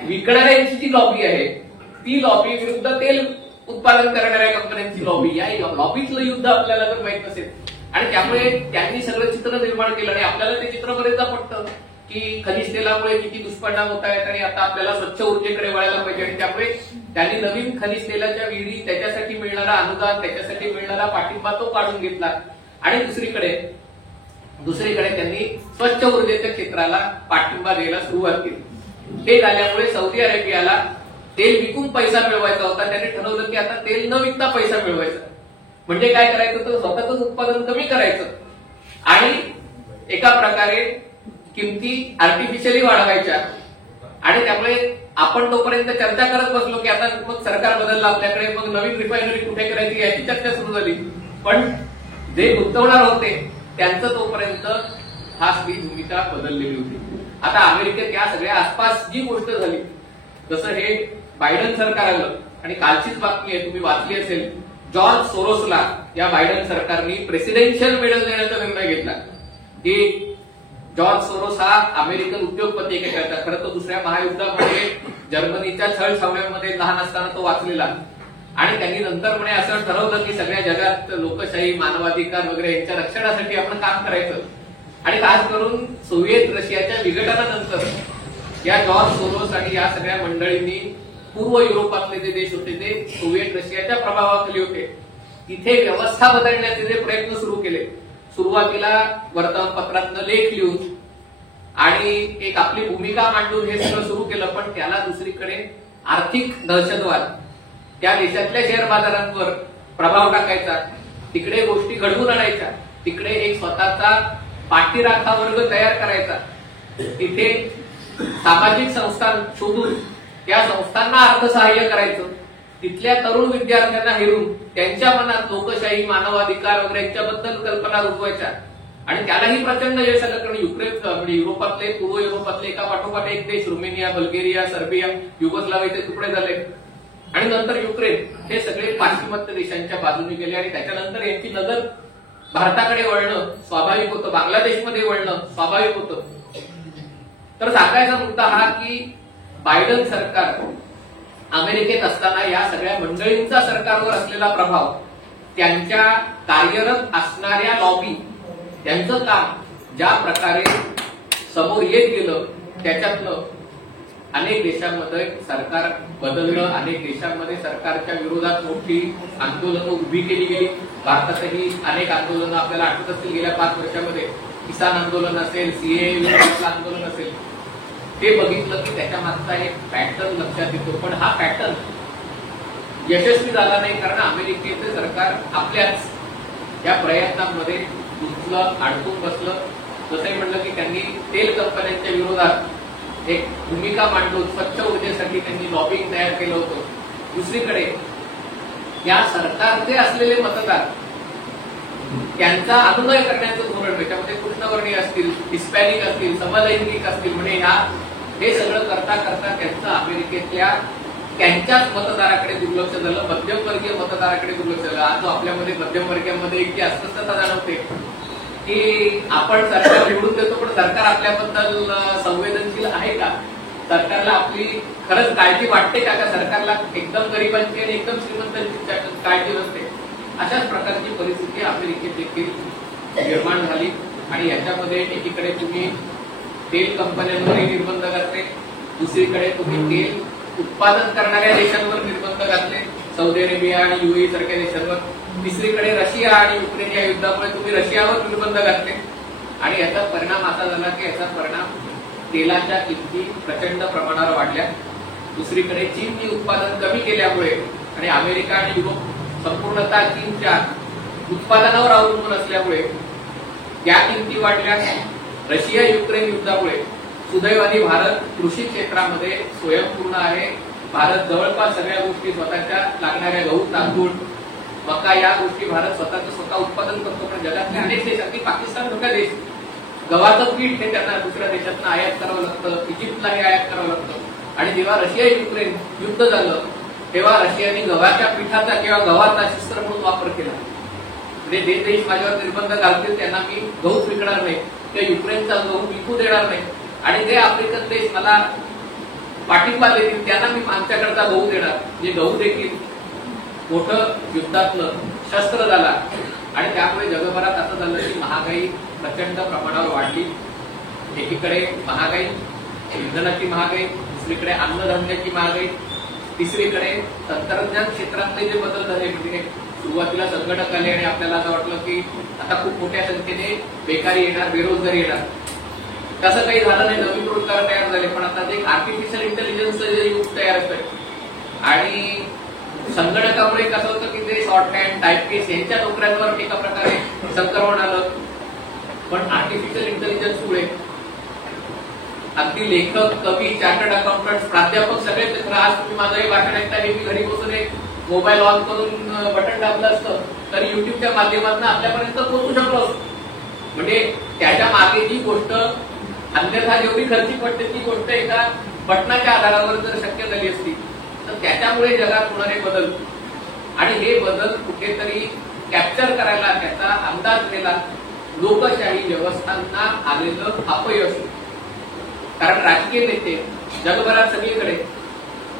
विकणाऱ्यांची जी लॉबी आहे ती लॉबी विरुद्ध तेल उत्पादन करणाऱ्या कंपन्यांची लॉबी, या लॉबीतलं युद्ध आपल्याला जर माहित नसेल आणि त्यामुळे त्यांनी सगळं चित्र निर्माण केलं आणि आपल्याला ते चित्र बरेचदा पडतं की खनिज तेलामुळे किती दुष्परिणाम होत आहेत आणि आता आपल्याला स्वच्छ ऊर्जेकडे वळायला पाहिजे. आणि त्यामुळे त्यांनी नवीन खनिज तेलाच्या विहिरी, त्याच्यासाठी मिळणारा अनुदान, त्याच्यासाठी मिळणारा पाठिंबा तो काढून घेतला. आणि दुसरीकडे त्यांनी स्वच्छ ऊर्जेच्या क्षेत्राला पाठिंबा द्यायला सुरुवात केली. हे झाल्यामुळे सौदी अरेबियाला तेल विकून पैसा मिळवायचा होता. त्यांनी ठरवलं की आता तेल न विकता पैसा मिळवायचा. म्हणजे काय करायचं तर स्वतःच उत्पादन कमी करायचं आणि एका प्रकारे किमती आर्टिफिशियली वाढवायच्या. आणि त्यामुळे आपण तोपर्यंत चर्चा करत बसलो की आता मग सरकार बदललं आपल्याकडे, मग नवीन रिफायनरी कुठे करायची याची चर्चा सुरू झाली. पण जे गुंतवणार होते त्यांचं तोपर्यंत खास ही भूमिका बदललेली होती. आता अमेरिकेत या सगळ्या आसपास जी गोष्ट झाली, जसं हे बायडन सरकार आलं आणि कालचीच बातमी आहे तुम्ही वाचली असेल, जॉर्ज सोरोसला या बायडन सरकारने प्रेसिडेन्शियल मेडल देण्याचा निर्णय घेतला. की जॉर्ज सोरोस हा अमेरिकन उद्योगपती आहे. खरं तर दुसऱ्या महायुद्धामध्ये जर्मनीच्या छळ छावण्यांमध्ये लहान असताना तो वाचलेला आणि त्यांनी नंतर म्हणे असं ठरवलं की सगळ्या जगात लोकशाही, मानवाधिकार वगैरे यांच्या रक्षणासाठी आपण काम करायचं. आणि खास करून सोव्हिएत रशियाच्या विघटनानंतर या जॉर्ज सोरोस आणि या सगळ्या मंडळींनी पूर्व युरोपातले जे देश होते ते सोव्हिएट रशियाच्या प्रभावाखाली होते, तिथे व्यवस्था बदलण्याचे जे प्रयत्न सुरू केले. सुरुवातीला वर्तमानपत्रातनं लेख लिहून आणि एक आपली भूमिका मांडून हे सगळं सुरू केलं. पण त्याला दुसरीकडे आर्थिक दहशतवाद, त्या देशातल्या शेअर बाजारांवर प्रभाव टाकायचा, तिकडे गोष्टी घडवून आणायच्या, तिकडे एक स्वतःचा पाठीराखा वर्ग तयार करायचा, तिथे सामाजिक संस्था शोधून त्या संस्थांना अर्थसहाय्य करायचं, तिथल्या तरुण विद्यार्थ्यांना हेरून त्यांच्या मनात लोकशाही, मानवाधिकार वगैरे यांच्याबद्दल कल्पना रुजवायच्या. आणि त्यालाही प्रचंड यश आलं. कारण युक्रेन म्हणजे युरोपातले, पूर्व युरोपातले एका पाठोपाठ एक देश, रुमेनिया, बल्गेरिया, सर्बिया, युगोस्लाव्हियाचे तुकडे झाले. आणि नंतर युक्रेन, हे सगळे पाश्चिमात्य देशांच्या बाजूने गेले. आणि त्याच्यानंतर यांची नजर भारताकडे वळणं स्वाभाविक होतं, बांगलादेशमध्ये वळणं स्वाभाविक होतं. तर सांगायचा मुद्दा हा की बायडन सरकार अमेरिकेत असताना या सगळ्या मंडळींचा सरकारवर असलेला प्रभाव, त्यांच्या कार्यरत असणाऱ्या लॉबी, त्यांचं काम ज्या प्रकारे समोर येत गेलं, त्याच्यातलं अनेक देशांमध्ये सरकार बदललं, अनेक देशांमध्ये सरकारच्या विरोधात मोठी आंदोलनं उभी केली गेली. भारतातही अनेक आंदोलनं आपल्याला आठवत असतील गेल्या 5 वर्षामध्ये. किसान आंदोलन असेल, सीए विरोधातलं आंदोलन असेल, ते बघितलं की त्याच्या मागचा एक पॅटर्न लक्षात येतो. पण हा पॅटर्न यशस्वी झाला नाही, कारण अमेरिकेचे सरकार आपल्याच या प्रयत्नांमध्ये गुंतलं, अडकून बसलं. जसंही म्हणलं की त्यांनी तेल कंपन्यांच्या विरोधात एक भूमिका मांडून स्वच्छ ऊर्जेसाठी त्यांनी लॉबिंग तयार केलं होतं. दुसरीकडे या सरकारचे असलेले मतदार, त्यांचा अनुनय करण्याचं धोरण, त्याच्यामध्ये कृष्णवर्णीय असतील, हिस्पॅनिक असतील, समलैंगिक असतील, म्हणजे हे सगळं करता करता त्यांचं अमेरिकेतल्या त्यांच्याच मतदाराकडे दुर्लक्ष झालं, मध्यमवर्गीय मतदाराकडे दुर्लक्ष झालं. आज आपल्यामध्ये मध्यमवर्गीयांमध्ये एक अस्वस्थता जाणवते की आपण सरकार निवडून देतो, पण सरकार आपल्याबद्दल संवेदनशील आहे का? सरकारला आपली खरंच काळजी वाटते का? सरकारला एकदम गरिबांची आणि एकदम श्रीमंतांची काळजी नसते. अशाच प्रकारची परिस्थिती अमेरिकेत देखील निर्माण झाली. आणि याच्यामध्ये एकीकडे तुम्ही तेल कंपन्यांवरही निर्बंध घातले, दुसरीकडे तुम्ही तेल उत्पादन करणाऱ्या देशांवर निर्बंध घातले, सौदी अरेबिया आणि युएई सारख्या देशांवर. तिसरीकडे रशिया आणि युक्रेन या युद्धामुळे तुम्ही रशियावर निर्बंध घातले. आणि याचा परिणाम असा झाला की याचा परिणाम तेलाच्या किमती प्रचंड प्रमाणावर वाढल्या. दुसरीकडे चीननी उत्पादन कमी केल्यामुळे आणि अमेरिका आणि युरोप संपूर्णतः चीनच्या उत्पादनावर अवलंबून असल्यामुळे या किमती वाढल्या. रशिया युक्रेन युद्धामुळे सुदैवाने भारत कृषी क्षेत्रामध्ये स्वयंपूर्ण आहे. भारत जवळपास सगळ्या गोष्टी स्वतःच्या लागणाऱ्या गहू, तांदूळ, मका या गोष्टी भारत स्वतः उत्पादन करतो. पण जगातल्या अनेक देश, अगदी पाकिस्तान मोठा देश, गव्हाचं पीठ हे त्यांना दुसऱ्या देशातून आयात करावं लागतं, इजिप्तलाही आयात करावं लागतं. आणि जेव्हा रशिया युक्रेन युद्ध झालं तेव्हा रशियाने गव्हाच्या पिठाचा किंवा गव्हाचा शस्त्र म्हणून वापर केला. म्हणजे जे देश माझ्यावर निर्बंध घालतील त्यांना मी गहूच विकणार नाही, किंवा युक्रेनचा गहू विकू देणार नाही. आणि जे आफ्रिकन देश मला पाठिंबा देतील त्यांना मी आमच्याकडचा गहू देणार. म्हणजे गहू देखील मोठं युद्धातलं शस्त्र झाला. आणि त्यामुळे जगभरात असं झालं की महागाई प्रचंड प्रमाणावर वाढली. एकीकडे महागाई, इंधनाची महागाई, दुसरीकडे अन्नधान्याची महागाई, तिसरीकडे तंत्रज्ञान क्षेत्रातले जे बदल झाले. म्हणजे सुरुवातीला संगणक आले आणि आपल्याला असं वाटलं की आता खूप मोठ्या संख्येने बेकारी येणार, बेरोजगारी येणार. तसं काही झालं नाही, नवीन रोजगार तयार झाले. पण आता एक आर्टिफिशियल इंटेलिजन्सचं जे युग तयार होतंय आणि संगणकामुळे कसं होतं की ते शॉर्टहँड, टायपिस्ट यांच्या नोकऱ्यांवर एका प्रकारे संक्रमण आलं. पण आर्टिफिशियल इंटेलिजन्समुळे अगदी लेखक, कवी, चार्टर्ड अकाउंटंट, प्राध्यापक सगळे. आज तुम्ही माझं हे भाषण ऐकता, हे मी घरी बसून एक मोबाईल ऑन करून बटन दाबलं असतं तर युट्यूबच्या माध्यमातून आपल्यापर्यंत पोहोचू शकलो असतो. म्हणजे त्याच्या मागे जी गोष्ट अन्यथा जेवढी खर्ची पडते ती गोष्ट एका बटनाच्या आधारावर जर शक्य झाली असती तर त्याच्यामुळे जगात होणारे बदल आणि हे बदल कुठेतरी कॅप्चर करायला त्याचा अंदाज केला लोकशाही व्यवस्थांना आलेलं अपयश. कारण राजकीय नेते जगभरात सगळीकडे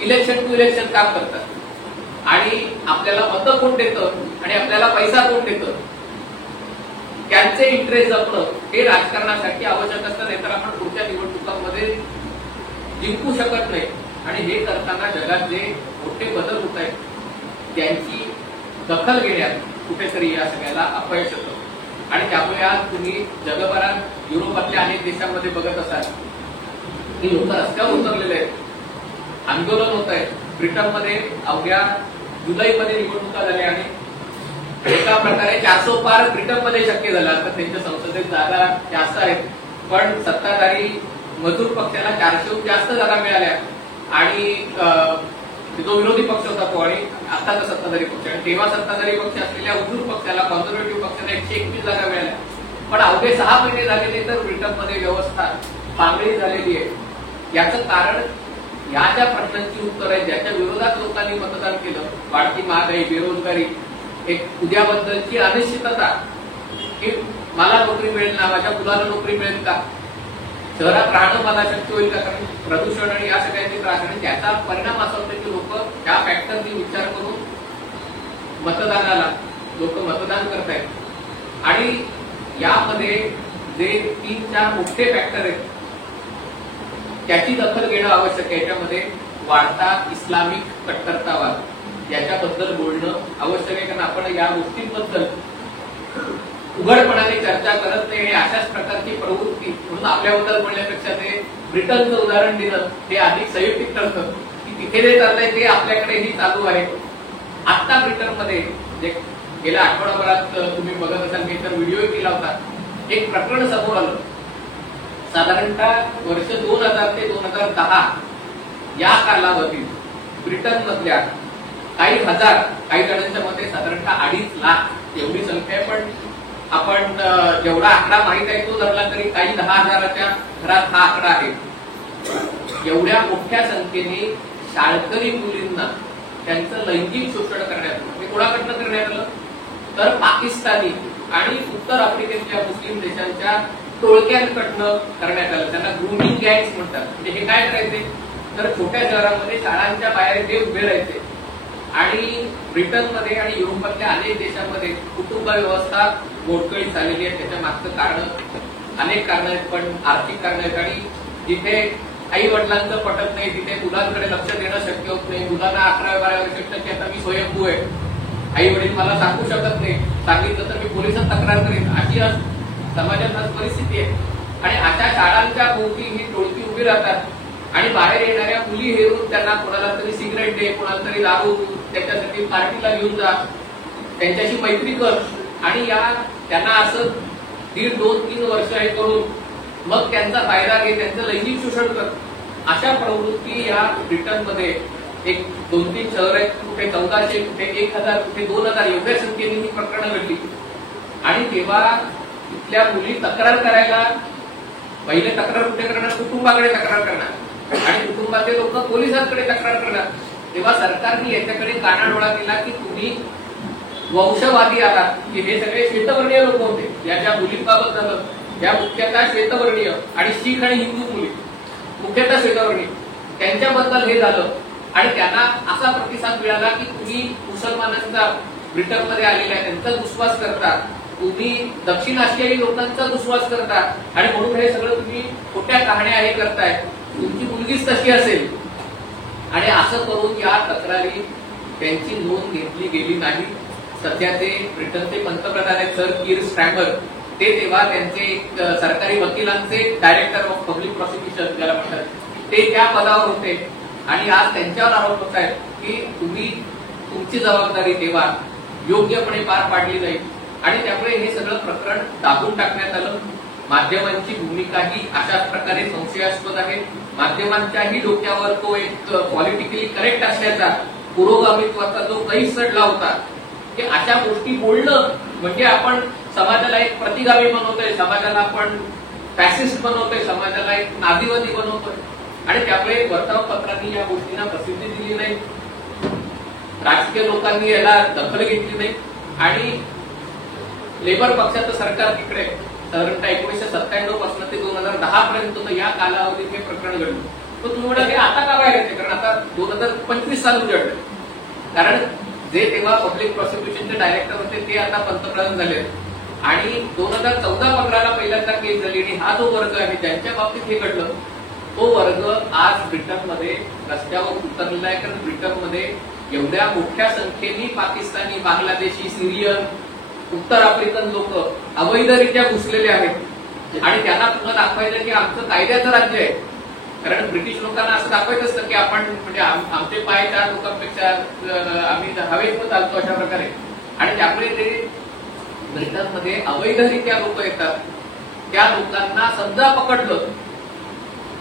इलेक्शन टू इलेक्शन काम करतात. आणि आपल्याला मतं कोण देतं आणि आपल्याला पैसा कोण देतं, त्यांचे इंटरेस्ट जपणं हे राजकारणासाठी आवश्यक असतं. नाहीतर आपण पुढच्या निवडणुकांमध्ये जिंकू शकत नाही. आणि हे करताना जगातले मोठे बदल होत आहेत, त्यांची दखल घेण्यात कुठेतरी या सगळ्याला अपयश होतं. आणि त्यामुळे आज तुम्ही जगभरात युरोपातल्या अनेक देशांमध्ये बघत असाल की लोक रस्त्यावर उतरलेले आहेत, आंदोलन होत आहे. ब्रिटनमध्ये अवघ्या जुलैमध्ये निवडणुका झाल्या आणि एका प्रकारे 400 पार ब्रिटनमध्ये शक्य झाला. तर त्यांच्या संसदेत जागा जास्त आहेत, पण सत्ताधारी मजूर पक्षाला 400हून जास्त जागा मिळाल्या. आणि जो विरोधी पक्ष होता तो आणि आताचा सत्ताधारी पक्ष, आणि तेव्हा सत्ताधारी पक्ष असलेल्या उजूर पक्षाला, कॉन्झर्वेटिव्ह पक्षाला 121 जागा मिळाल्या. पण अवघे 6 महिने झालेले तर ब्रिटनमध्ये व्यवस्था पांगळी झालेली आहे. याचं कारण या ज्या प्रश्नांची उत्तर आहेत, ज्याच्या विरोधात लोकांनी मतदान केलं, वाढती महागाई, बेरोजगारी, एक उद्याबद्दलची अनिश्चितता, की मला नोकरी मिळेल ना, माझ्या मुलाला नोकरी मिळेल का, शहरात राहणं मला शक्य होईल का, कारण प्रदूषण आणि या सगळ्यांचे त्रास. आणि त्याचा परिणाम असा होतो की लोक त्या फॅक्टरची विचार करून मतदानाला लोक मतदान करतायत. आणि यामध्ये जे 3-4 मोठे फॅक्टर आहेत त्याची दखल घेणं आवश्यक आहे. याच्यामध्ये वाढता इस्लामिक कट्टरतावाद, याच्याबद्दल बोलणं आवश्यक आहे. कारण आपण या गोष्टींबद्दल उघडपणाने चर्चा करत नाही. आणि अशाच प्रकारची प्रवृत्ती, म्हणून आपल्याबद्दल बोलण्यापेक्षा ते ब्रिटनचं उदाहरण दिलं हे अधिक संयुक्तिक ठरतं की तिथे जे चाललंय ते आपल्याकडेही चालू आहे. आता ब्रिटनमध्ये जे गेल्या आठवडाभरात तुम्ही बघत असाल, मी तर व्हिडिओ केला होता, एक प्रकरण समोर आलं. साधारणतः वर्ष 2000 ते 2010 या कालावधीत ब्रिटनमधल्या काही हजार, काही जणांच्या मते साधारणतः 2.5 लाख एवढी संख्या आहे. पण आपण जेवढा आकडा माहित आहे तो धरला तरी काही 10,000च्या घरात हा आकडा आहे. एवढ्या मोठ्या संख्येने शाळकरी मुलींना त्यांचं लैंगिक शोषण करण्यात आलं. हे कोणाकडनं करण्यात आलं तर पाकिस्तानी आणि उत्तर आफ्रिकेच्या मुस्लिम देशांच्या टोळक्यांकडनं करण्यात आलं. त्यांना ग्रूमिंग गँग्स म्हणतात. म्हणजे हे काय करायचे तर छोट्या शहरांमध्ये शाळांच्या बाहेर ते उभे राहायचे. आणि ब्रिटनमध्ये आणि युरोपातल्या अनेक देशांमध्ये कुटुंब व्यवस्था मोडकळीत झालेली आहे. त्याच्या मागचं कारण अनेक कारण आहेत, पण आर्थिक कारण आहेत. आणि जिथे आई वडिलांचं पटत नाही तिथे मुलांकडे लक्ष देणं शक्य होत नाही. मुलांना 11-12 वर्षाच्या की आता मी स्वयंभू आहे, आई वडील मला सांगू शकत नाही, सांगितलं तर मी पोलिसात तक्रार करेन, अशी समाजात आज परिस्थिती आहे. आणि अशा शाळांच्या भोवती ही टोळकी उभी राहतात आणि बाहेर येणाऱ्या मुली हेरून त्यांना कोणाला तरी सिगरेट दे, कोणाला तरी दारू, त्याच्यासाठी पार्टीला घेऊन जा, त्यांच्याशी मैत्री कर. आणि त्यांना असं 1.5-2-3 वर्ष हे करून मग त्यांचा फायदा घे, त्यांचं लैंगिक शोषण कर. अशा प्रवृत्ती या ब्रिटनमध्ये एक 2-3 शहर आहेत, कुठे 1400, कुठे 1000, कुठे 2000 एवढ्या संख्येने ही प्रकरणं घडली. आणि तेव्हा इथल्या मुली तक्रार करायला पहिले तक्रार कुठे करणार, कुटुंबाकडे तक्रार करणार आणि कुटुंबाचे लोक पोलिसांकडे तक्रार करणार. तेव्हा सरकारने याच्याकडे कानाडोळा दिला की तुम्ही वंशवादी आहात, की हे सगळे श्वेतवर्णीय लोक होते. या ज्या मुलींबाबत झालं या मुख्यतः श्वेतवर्णीय आणि शीख आणि हिंदू मुली, मुख्यतः श्वेतवर्णीय, त्यांच्याबद्दल हे झालं. आणि त्यांना असा प्रतिसाद मिळाला की तुम्ही मुसलमानांचा ब्रिटनमध्ये आलेल्या त्यांचा दुस्वास करता, तुम्ही दक्षिण आशियाई लोकांचा दुस्वास करता आणि म्हणून हे सगळं तुम्ही खोट्या कहाण्या हे करताय, तुमची मुलगीच तशी असेल. आणि असं करून या तक्रारी त्यांची नोंद घेतली गेली नाही. सध्या ते ब्रिटनचे पंतप्रधान आहेत सर कीर स्टॅमर, ते तेव्हा त्यांचे सरकारी वकिलांचे डायरेक्टर ऑफ पब्लिक प्रॉसिक्युशन ज्याला म्हणतात, ते त्या पदावर होते. आणि आज त्यांच्यावर आरोप होत आहेत की तुम्ही तुमची जबाबदारी तेव्हा योग्यपणे पार पाडली नाही. आणि त्यामुळे हे सगळं प्रकरण दाबून टाकण्यात आलं. माध्यमांची भूमिकाही अशाच प्रकारे संशयास्पद आहे. माध्यमांच्याही डोक्यावर तो एक पॉलिटिकली करेक्ट असण्याचा पुरोगामित्वाचा जो कैफ चढला होता की अशा गोष्टी बोलणं म्हणजे आपण समाजाला एक प्रतिगामी बनवतोय, समाजाला आपण फॅसिस्ट बनवतोय, समाजाला एक नाझीवादी बनवतोय. आणि त्यामुळे वर्तमानपत्रांनी या गोष्टींना प्रसिद्धी दिली नाही, राजकीय लोकांनी याला दखल घेतली नाही. आणि लेबर पक्षाचं सरकार तिकडे साधारणतः 1997 पासून ते 2010 पर्यंत या कालावधीत हे प्रकरण घडलं. तर तुम्ही म्हणा हे आता का बाहेर येते, कारण आता 2025 साल उजडलं. कारण जे तेव्हा पब्लिक प्रॉसिक्युशनचे डायरेक्टर होते ते आता पंतप्रधान झाले आणि 2014-15ला पहिल्यांदा केस झाली आणि हा जो वर्ग आहे ज्यांच्या बाबतीत हे घडलं तो वर्ग आज ब्रिटनमध्ये रस्त्यावर उतरलेला आहे. कारण ब्रिटनमध्ये एवढ्या मोठ्या संख्येने पाकिस्तानी, बांगलादेशी, सिरियन, उत्तर आफ्रिकन लोक अवैधरित्या घुसलेले आहेत आणि त्यांना पुन्हा दाखवायचं की आमचं कायद्याचं राज्य आहे. कारण ब्रिटिश लोकांना असं दाखवायचं असतं की आपण म्हणजे आमचे पाय 4 लोकांपेक्षा आम्ही हवेत चालतो अशा प्रकारे. आणि त्यामुळे ते ब्रिटनमध्ये अवैधरित्या लोक येतात. त्या लोकांना समजा पकडलं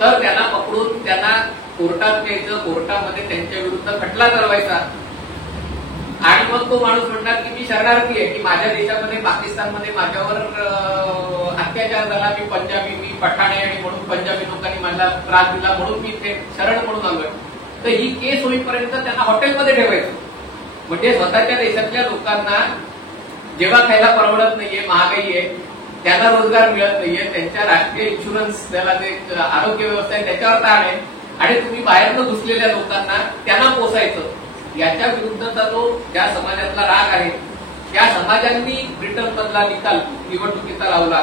तर त्यांना पकडून त्यांना कोर्टात न्यायचं, कोर्टामध्ये त्यांच्या विरुद्ध खटला चालवायचा आणि मग तो माणूस म्हणणार की मी शरणार्थी आहे, की माझ्या देशामध्ये पाकिस्तानमध्ये माझ्यावर अत्याचार झाला, मी पंजाबी, मी पठाण आहे आणि म्हणून पंजाबी लोकांनी मला त्रास दिला म्हणून मी इथे शरण म्हणून आलोय. तर ही केस होईपर्यंत त्यांना हॉटेलमध्ये ठेवायचं. म्हणजे स्वतःच्या देशातल्या लोकांना जेव्हा खायला परवडत नाहीये, महागाई आहे, त्यांना रोजगार मिळत नाहीये, त्यांच्या राष्ट्रीय इन्शुरन्स त्याला जे आरोग्य व्यवस्था आहे त्याच्यावर ताण आहे आणि तुम्ही बाहेरनं घुसलेल्या लोकांना त्यांना पोसायचं. याच्या विरुद्धचा जो ज्या समाजातला राग आहे त्या समाजांनी ब्रिटनमधला निकाल निवडणुकीचा लावला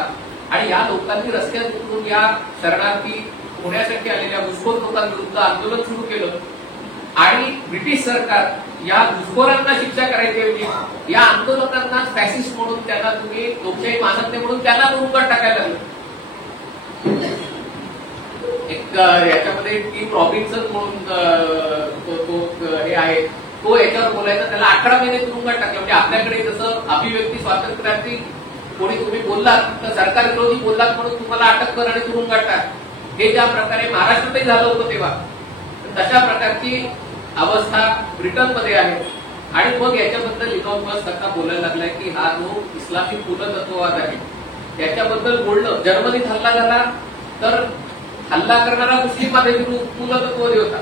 आणि या लोकांनी रस्त्यात उतरून या शरणार्थी होण्यासाठी आलेल्या घुसखोर लोकांविरुद्ध आंदोलन सुरू केलं आणि ब्रिटिश सरकार या घुसखोरांना शिक्षा करायची या आंदोलकांना फॅसिस्ट म्हणून त्यांना तुम्ही लोकशाही मानत नाही म्हणून त्यांना तुरुंगात टाकायला लागलं. एक याच्यामध्ये टीम रॉबिन्सन म्हणून हे आहे तो याच्यावर बोलायचा, त्याला 18 महिने तुरुंगात टाकलं. म्हणजे आपल्याकडे जसं अभिव्यक्ती स्वातंत्र्याची कोणी तुम्ही बोललात तर सरकार विरोधी बोललात म्हणून तुम्हाला अटक कर आणि तुरुंगात टाक, हे ज्या प्रकारे महाराष्ट्रातही झालं होतं तेव्हा तशा प्रकारची अवस्था ब्रिटनमध्ये आहे. आणि मग याच्याबद्दल इलॉन मस्क आता बोलायला लागलाय की हा जो इस्लामिक पुनर्तत्ववाद आहे त्याच्याबद्दल बोलणं. जर्मनीत हल्ला झाला तर हल्ला करणारा मुस्लिम पुनर्तत्ववादी होता,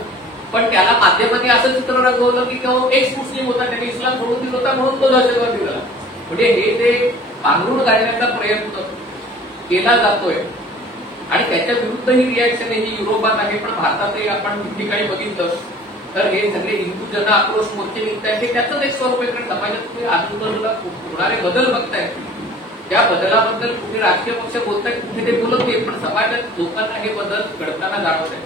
पण त्याला माध्यमांनी असं चित्र रंगवलं की तो एक्स मुस्लिम होता, त्याने इस्लाम सोडून दिला होता म्हणून तो दहशतवादी झाला. म्हणजे हे ते पांघरूण घालण्याचा प्रयत्न केला जातोय आणि त्याच्या विरुद्ध ही रिॲक्शन ही युरोपात आहे. पण भारतातही आपण ठिकाणी बघितलं तर हे सगळे हिंदू जन आक्रोश मोर्चे निघतायत हे त्याचंच एक स्वरूप आहे. कारण समाजात तुम्ही आजूबाजूला होणारे बदल बघताय, त्या बदलाबद्दल कुठे राजकीय पक्ष बोलतायत, कुठे ते बोलत नाही, पण समाजात लोकांना हे बदल घडताना जाणवत आहे.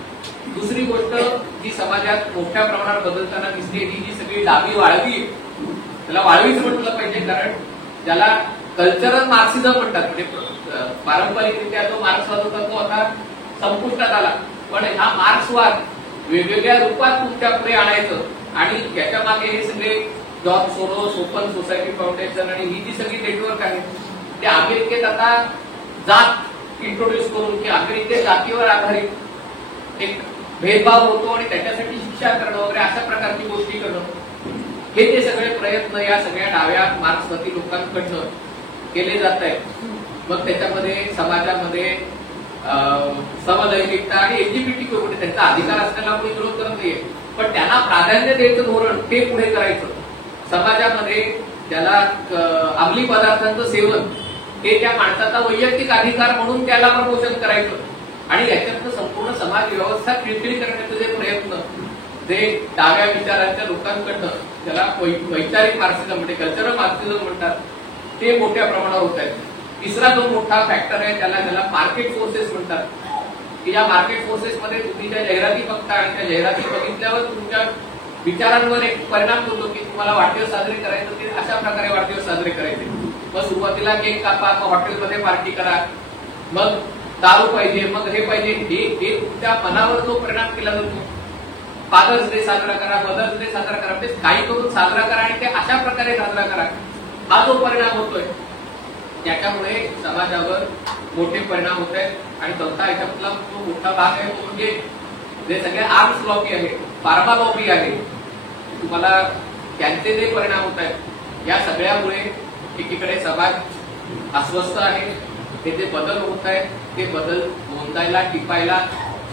दुसरी गोष्ट जी समाजात मोठ्या प्रमाणात बदलताना दिसते ही जी सगळी डावी वाळवी, त्याला वाळवीच म्हटलं पाहिजे, कारण ज्याला कल्चरल मार्क्सिझम म्हणतात. म्हणजे पारंपरिकरित्या जो मार्क्सवाद होता तो आता संपुष्टात आला, पण हा मार्क्सवाद वेगवेगळ्या रूपात तुमच्या पुढे आणायचं आणि याच्या मागे हे सगळे George Soros, open society foundation आणि ही जी सगळी नेटवर्क आहे ते अमेरिकेत आता जात इंट्रोड्यूस करून की अमेरिकेत जातीवर आधारित एक भेदभाव होतो आणि त्याच्यासाठी शिक्षा करणं वगैरे अशा प्रकारची गोष्टी करणं हे ते सगळे प्रयत्न या सगळ्या डाव्या मार्क्सवादी लोकांकडनं केले जात आहेत. मग त्याच्यामध्ये समाजामध्ये समलैंगिकता आणि एलजीबीटी म्हणजे त्यांचा अधिकार असल्याला कोणी विरोध करत नाहीये, पण त्यांना प्राधान्य द्यायचं धोरण ते पुढे करायचं. समाजामध्ये ज्याला अंमली पदार्थांचं सेवन हे त्या माणसाचा वैयक्तिक अधिकार म्हणून त्याला प्रमोशन करायचं आणि याच्यातनं संपूर्ण समाज व्यवस्था खिळखिळी करण्याचे जे प्रयत्न जे डाव्या विचारांच्या लोकांकडनं त्याला वैचारिक मार्क्सिझम म्हणजे कल्चरल मार्क्सिझम म्हणतात ते मोठ्या प्रमाणावर होत आहेत. तिसरा जो मोठा फॅक्टर आहे त्याला मार्केट फोर्सेस म्हणतात, की या मार्केट फोर्सेसमध्ये तुम्ही ज्या जाहिराती बघता आणि त्या जाहिराती बघितल्यावर तुमच्या विचारांवर एक परिणाम होतो की तुम्हाला वाढदिवस साजरे करायचं ते अशा प्रकारे वाढदिवस साजरे करायचे. मग सुरुवातीला केक कापा, मग हॉटेलमध्ये पार्टी करा, मग दारू पाहिजे, मग हे पाहिजे, हे तुमच्या मनावर जो परिणाम केला जातो. फादर्स डे साजरा करा, मदर्स डे साजरा करा, म्हणजे काही करून साजरा करा आणि ते अशा प्रकारे साजरा करा, हा जो परिणाम होतोय त्याच्यामुळे समाजावर मोठे परिणाम होत आहेत. आणि चौथा याच्यातला जो मोठा भाग आहे तो म्हणजे जे सगळे आर्म्स लॉबी आहे, फार्मा लॉबी आहे, तुम्हाला त्यांचे जे परिणाम होत आहेत या सगळ्यामुळे एकीकडे समाज अस्वस्थ आहे, ते जे बदल होत आहेत ते बदल नोंदायला टिपायला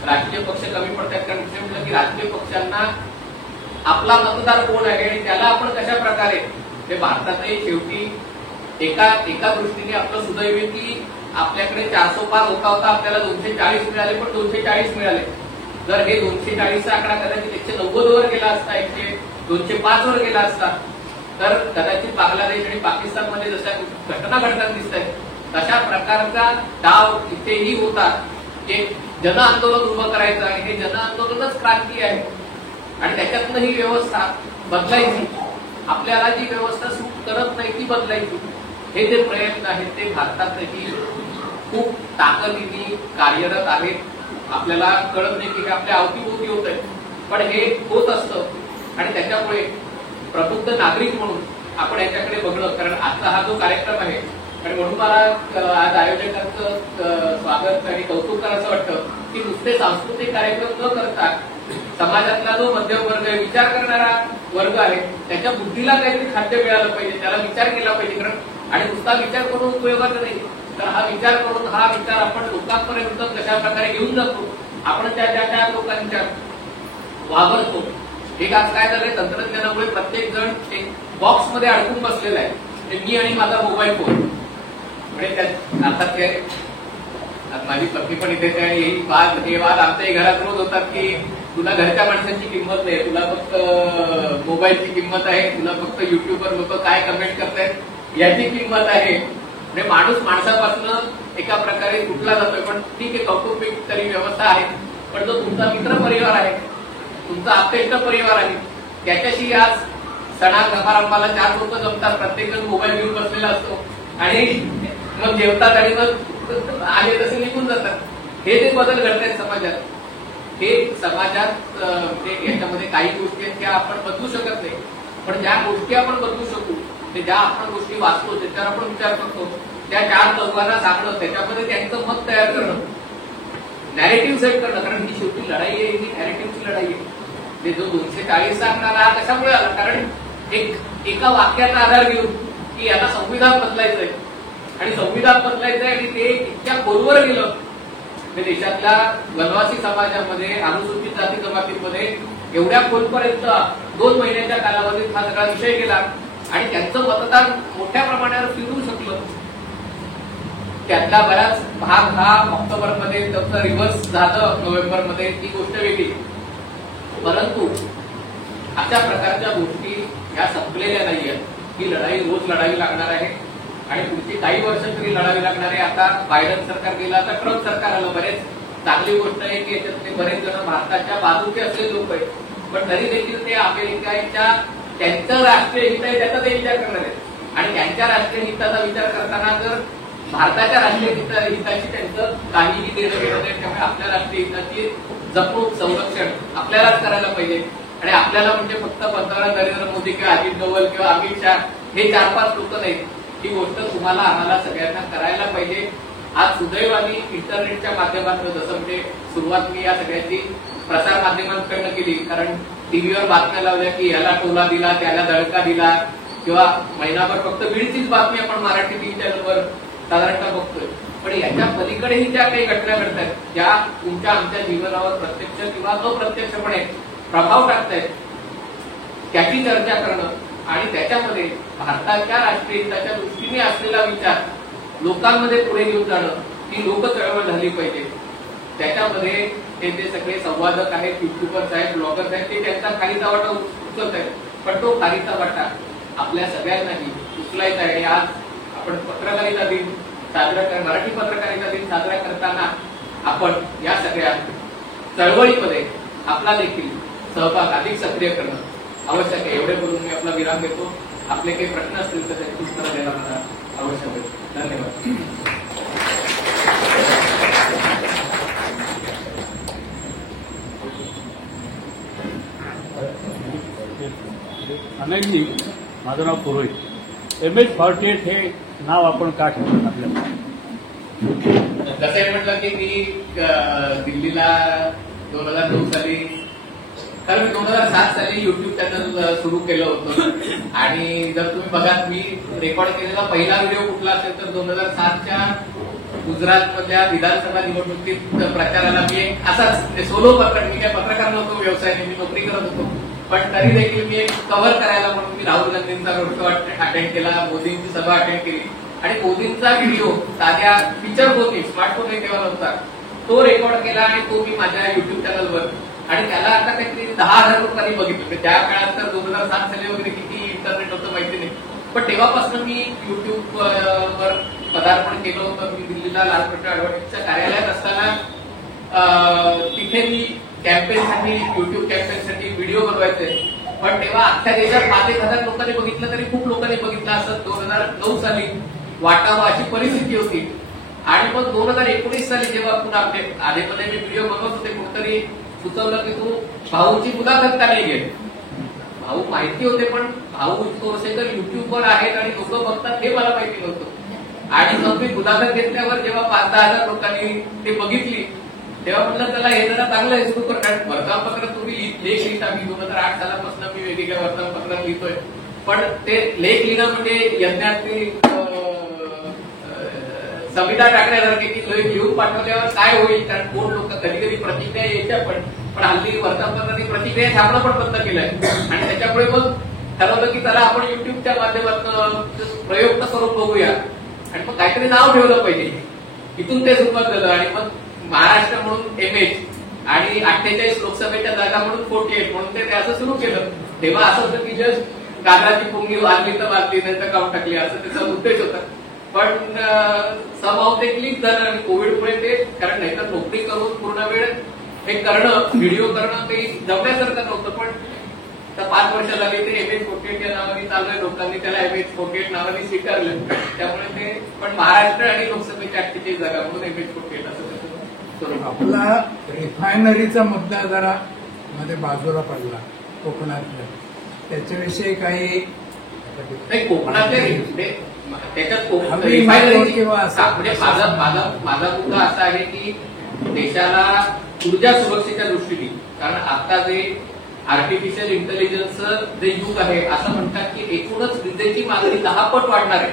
राजकीय पक्ष कमी पडतात. कारण म्हटलं की राजकीय पक्षांना आपला मतदार कोण आहे आणि त्याला आपण कशा प्रकारे ते भारतातही शेवटी एका दृष्टीने आपलं सुदैव की आपल्याकडे 400 पार होता आपल्याला 240 मिळाले, पण 240 मिळाले. जर हे 240चा आकडा कदाचित 190 वर गेला असता, 205 वर गेला असता तर कदाचित बांगलादेश आणि पाकिस्तानमध्ये जशा घटना घडताना दिसत आहेत तशा प्रकारचा डाव इथेही होता. एक जन आंदोलन उभं करायचं आणि हे जन आंदोलनच क्रांती आहे आणि त्याच्यातनं ही व्यवस्था बदलायची. आपल्याला जी व्यवस्था सूट करत नाही ती बदलायची. हे जे प्रयत्न आहेत ते भारतातही खूप ताकदीने कार्यरत आहेत. आपल्याला कळत नाही की हे आपल्या अवतीभोवती होत आहे, पण हे होत असतं आणि त्याच्यामुळे प्रबुद्ध नागरिक म्हणून आपण याच्याकडे बघणं, कारण आजचा हा जो कार्यक्रम आहे आणि म्हणून मला आज आयोजकांचं स्वागत आणि कौतुक करायचं वाटतं की नुसते सांस्कृतिक कार्यक्रम न करता समाजातला जो मध्यम वर्ग आहे, विचार करणारा वर्ग आहे, त्याच्या बुद्धीला काहीतरी खाद्य मिळालं पाहिजे, त्याला विचार केला पाहिजे. कारण आणि नुसता विचार करून उपयोगाचा नाही, तर हा विचार करून हा विचार आपण लोकांपर्यंत कशा प्रकारे घेऊन जातो, आपण त्या लोकांच्या वावरतो. एक आज काय झालंय, तंत्रज्ञानामुळे प्रत्येक जण एक बॉक्समध्ये अडकून बसलेला आहे. मी आणि माझा मोबाईल फोन म्हणजे अर्थात काय माझी पत्नी पण इथे हे वाद आमच्याही घरात रोज होतात की तुला घरच्या माणसांची किंमत नाही, तुला फक्त मोबाईलची किंमत आहे, तुला फक्त युट्यूबवर लोक काय कमेंट करतायत याची किंमत आहे. म्हणजे माणूस माणसापासून एका प्रकारे तुटला जातोय. पण ठीक आहे, कौटुंबिक तरी व्यवस्था आहे, पण जो तुमचा मित्र परिवार आहे, तुमचा आप्तेष्ट परिवार आहे, त्याच्याशी आज सणा समारंभाला 4 लोक जमतात, प्रत्येक जण मोबाईल घेऊन बसलेला असतो आणि मग जेवतात आणि मग आहे तसे निघून जातात. हे जे बदल घडतायत समाजात, हे समाजात याच्यामध्ये काही गोष्टी आहेत त्या आपण बदलू शकत नाही, पण ज्या गोष्टी आपण बदलू शकू, ते ज्या आपण गोष्टी वाचतो, त्याच्यावर आपण विचार करतो, त्या 4 लोकांना सांगणं, त्याच्यामध्ये त्यांचं मत तयार करणं, नॅरेटिव्ह सेट करणं. कारण ही शेवटी लढाई आहे, ही नॅरेटिव्हची लढाई आहे. ते जो 240 सांगणारा कशामुळे आला, कारण एका वाक्याचा आधार घेऊन की याला संविधान बदलायचंय आणि संविधान बदलायचंय आणि ते इतक्या खोलवर गेलं. देशातल्या वनवासी समाजामध्ये, अनुसूचित जाती जमातीमध्ये एवढ्या खोलपर्यंत 2 महिन्याच्या कालावधीत हा सगळा विषय गेला आणि त्यांचं मतदान मोठ्या प्रमाणावर फिरू शकलं. त्यातला बराच भाग हा ऑक्टोबरमध्ये त्याचं रिव्हर्स झालं, नोव्हेंबरमध्ये, ती गोष्ट वेगळी. परंतु अशा प्रकारच्या गोष्टी ह्या संपलेल्या नाहीयेत. ही लढाई रोज लढावी लागणार आहे आणि पुढची काही वर्ष तरी लढावी लागणार आहे. आता बायडन सरकार गेलं, आता ट्रम्प सरकार आलं. बरेच चांगली गोष्ट आहे की याच्यातले बरेच जण भारताच्या बाजूचे असलेले लोक आहेत, पण तरी देखील ते अमेरिकेच्या त्यांचं राष्ट्रीय हित आहे त्याचा ते विचार करणार आहेत आणि त्यांच्या राष्ट्रीय हिताचा विचार करताना जर भारताच्या राष्ट्रीय हिताची त्यांचं काहीही देणं घेणं नाही. त्यामुळे आपल्या राष्ट्रीय हिताची जपणूक, संरक्षण आपल्यालाच करायला पाहिजे. आणि आपल्याला म्हणजे फक्त पंतप्रधान नरेंद्र मोदी किंवा अजित डोवल किंवा अमित शहा हे 4-5 लोक नाहीत. ही गोष्ट तुम्हाला आम्हाला सगळ्यांना करायला पाहिजे. आज सुदैवाने इंटरनेटच्या माध्यमातून, जसं म्हणजे सुरुवात मी या सगळ्याची प्रसार माध्यमांकडनं केली, कारण टीव्हीवर बातम्या लावल्या की याला टोला दिला, त्याला दळका दिला, किंवा महिनाभर फक्त बीडचीच बातमी आपण मराठी टीव्ही चॅनलवर साधारणतः बघतोय. पण याच्या पलीकडेही ज्या काही घटना घडतात, ज्या तुमच्या आमच्या जीवनावर प्रत्यक्ष किंवा अप्रत्यक्षपणे प्रभाव टाकतायत, त्याची चर्चा करणं आणि त्याच्यामध्ये भारताच्या राष्ट्रीय हिताच्या दृष्टीने असलेला विचार लोकांमध्ये पुढे घेऊन जाणं, ही लोक चळवळ झाली पाहिजे. त्याच्यामध्ये हे जे सगळे संवादक आहेत, युट्यूबर्स आहेत, ब्लॉगर्स आहेत, ते त्यांचा खारीचा वाटा उचलत आहेत, पण तो खारीचा वाटा आपल्या सगळ्यांनाही उचलायचा आहे. आज आपण पत्रकारिता दिन साजरा मराठी पत्रकारिता दिन साजरा करताना आपण या सगळ्या चळवळीमध्ये आपला देखील सहभाग अधिक सक्रिय करणं आवश्यक आहे. एवढे बोलून मी आपला विराम देतो. आपले काही प्रश्न असतील तर त्याची उत्तर द्यायला मला आवश्यक आहे. धन्यवाद. अनेकजी, माझं नाव पुरोहित. MH48 हे नाव आपण का ठेवलं आपल्याला? कसं म्हटलं की मी दिल्लीला 2009 साली, कारण 2007 साली युट्यूब चॅनल सुरू केलं होतं आणि जर तुम्ही बघाल मी रेकॉर्ड केलेला पहिला व्हिडिओ कुठला असेल तर 2007च्या गुजरातमधल्या विधानसभा निवडणुकीत प्रचाराला मी एक असाच सोलो पत्रकार, मी काय पत्रकार नव्हतो व्यवसायाने, मी नोकरी करत होतो, पण तरी देखील मी एक कव्हर करायला म्हणून मी राहुल गांधींचा रोड शो अटेंड केला, मोदींची सभा अटेंड केली आणि मोदींचा व्हिडिओ साध्या फीचर फोन, स्मार्टफोन तेव्हा नव्हता, तो रेकॉर्ड केला आणि तो मी माझ्या युट्यूब चॅनलवर, आणि त्याला आता काहीतरी 10,000 लोकांनी बघितलं. त्या काळात तर 2007 साली वगैरे किती इंटरनेट होतं माहिती नाही, पण तेव्हापासून मी युट्यूब वर पदार्पण केलं होतं. मी दिल्लीला लाल पट्टा ऍडव्हर्टाईजच्या कार्यालयात असताना तिथे मी कॅम्पेनसाठी, युट्यूब कॅम्पेनसाठी व्हिडिओ बनवायचे. पण तेव्हा अख्ख्या देशात 5,000 लोकांनी बघितलं तरी खूप लोकांनी बघितलं असं 2009 साली वाटावं अशी परिस्थिती होती. आणि मग 2019 साली जेव्हा पुन्हा आपले आधीमध्ये मी व्हिडिओ बनवत होते, कुठतरी सुचवलं की तू भाऊची मुलाखत का नाही घेत. भाऊ माहिती होते, पण भाऊ कोरसेकर युट्यूबवर आहेत आणि लोक बघतात हे मला माहिती नव्हतं. आणि मग मी मुलाखत घेतल्यावर जेव्हा 5,000 लोकांनी ते बघितली, तेव्हा म्हटलं त्याला हे जरा चांगलं आहे सुरू कर. कारण वर्तमानपत्रात तुम्ही लेख लिहिता, मी 2008 सालापासून मी वेगवेगळ्या वर्तमानपत्रात लिहितोय. पण ते लेख लिहिणं म्हणजे यज्ञातली संविधा टाकण्यासारखे की लेख लिहून पाठवल्यावर काय होईल. कारण कोण लोक कधी कधी प्रतिक्रिया यायच्या, पण हल्ली वर्तमानपत्रांनी प्रतिक्रिया छापणं पण बंद केलंय. आणि त्याच्यामुळे मग ठरवलं की चला आपण युट्यूबच्या माध्यमातून प्रयोग तर करून बघूया. आणि मग काहीतरी नाव ठेवलं पाहिजे. इथून ते सुरुवात झालं. आणि मग महाराष्ट्र म्हणून MH आणि 48 लोकसभेच्या जागा म्हणून 48 म्हणून ते असं सुरू केलं. तेव्हा असं होतं की जस्ट गाजराची पुंगी वाजली तर वाजली, नाही तर काढून टाकली, असं त्याचा उद्देश होता. पण समाव ते क्लिक झालं आणि कोविडमुळे ते, कारण नाहीतर नोकरी करून पूर्ण वेळ हे करणं, व्हिडिओ करणं काही जमण्यासारखं नव्हतं. पण 5 वर्ष झाली ते MH48 या नावाने चालू आहे. लोकांनी त्याला MH48 नावाने स्वीकारलं. त्यामुळे ते पण महाराष्ट्र आणि लोकसभेच्या 48 जागा म्हणून MH48 असं आपला रिफायनरीचा मुद्दा जरा मध्ये बाजूला पडला कोकणातल्या, त्याच्याविषयी काही कोकणातले त्याच्यात रिफायनरी किंवा म्हणजे माझा मुद्दा असा आहे की देशाला ऊर्जा सुरक्षेच्या दृष्टीने, कारण आता जे आर्टिफिशियल इंटेलिजन्सचं जे युग आहे, असं म्हणतात की एकूणच विजेची मागणी 10 पट वाढणार आहे.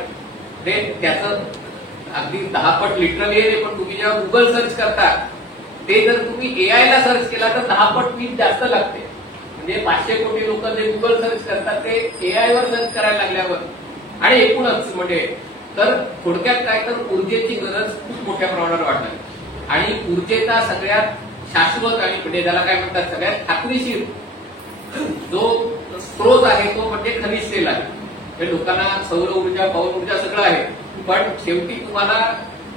ते त्याचं अगदी 10 पट लिटरली आहे, पण तुम्ही जेव्हा गुगल सर्च करता ते जर तुम्ही AI ला सर्च केला तर 10 पट वीज जास्त लागते. म्हणजे 500 कोटी लोक जे गुगल सर्च करतात ते AI वर सर्च करायला लागल्यावर, आणि एकूणच म्हणजे तर थोडक्यात काय तर ऊर्जेची गरज खूप मोठ्या प्रमाणावर वाढणार. आणि ऊर्जेचा सगळ्यात शाश्वत आणि म्हणजे ज्याला काय म्हणतात सगळ्यात खात्रीशीर जो स्रोत आहे तो म्हणजे खनिज तेल आहे. लोकांना सौर ऊर्जा, पवन ऊर्जा सगळं आहे, पण शेवटी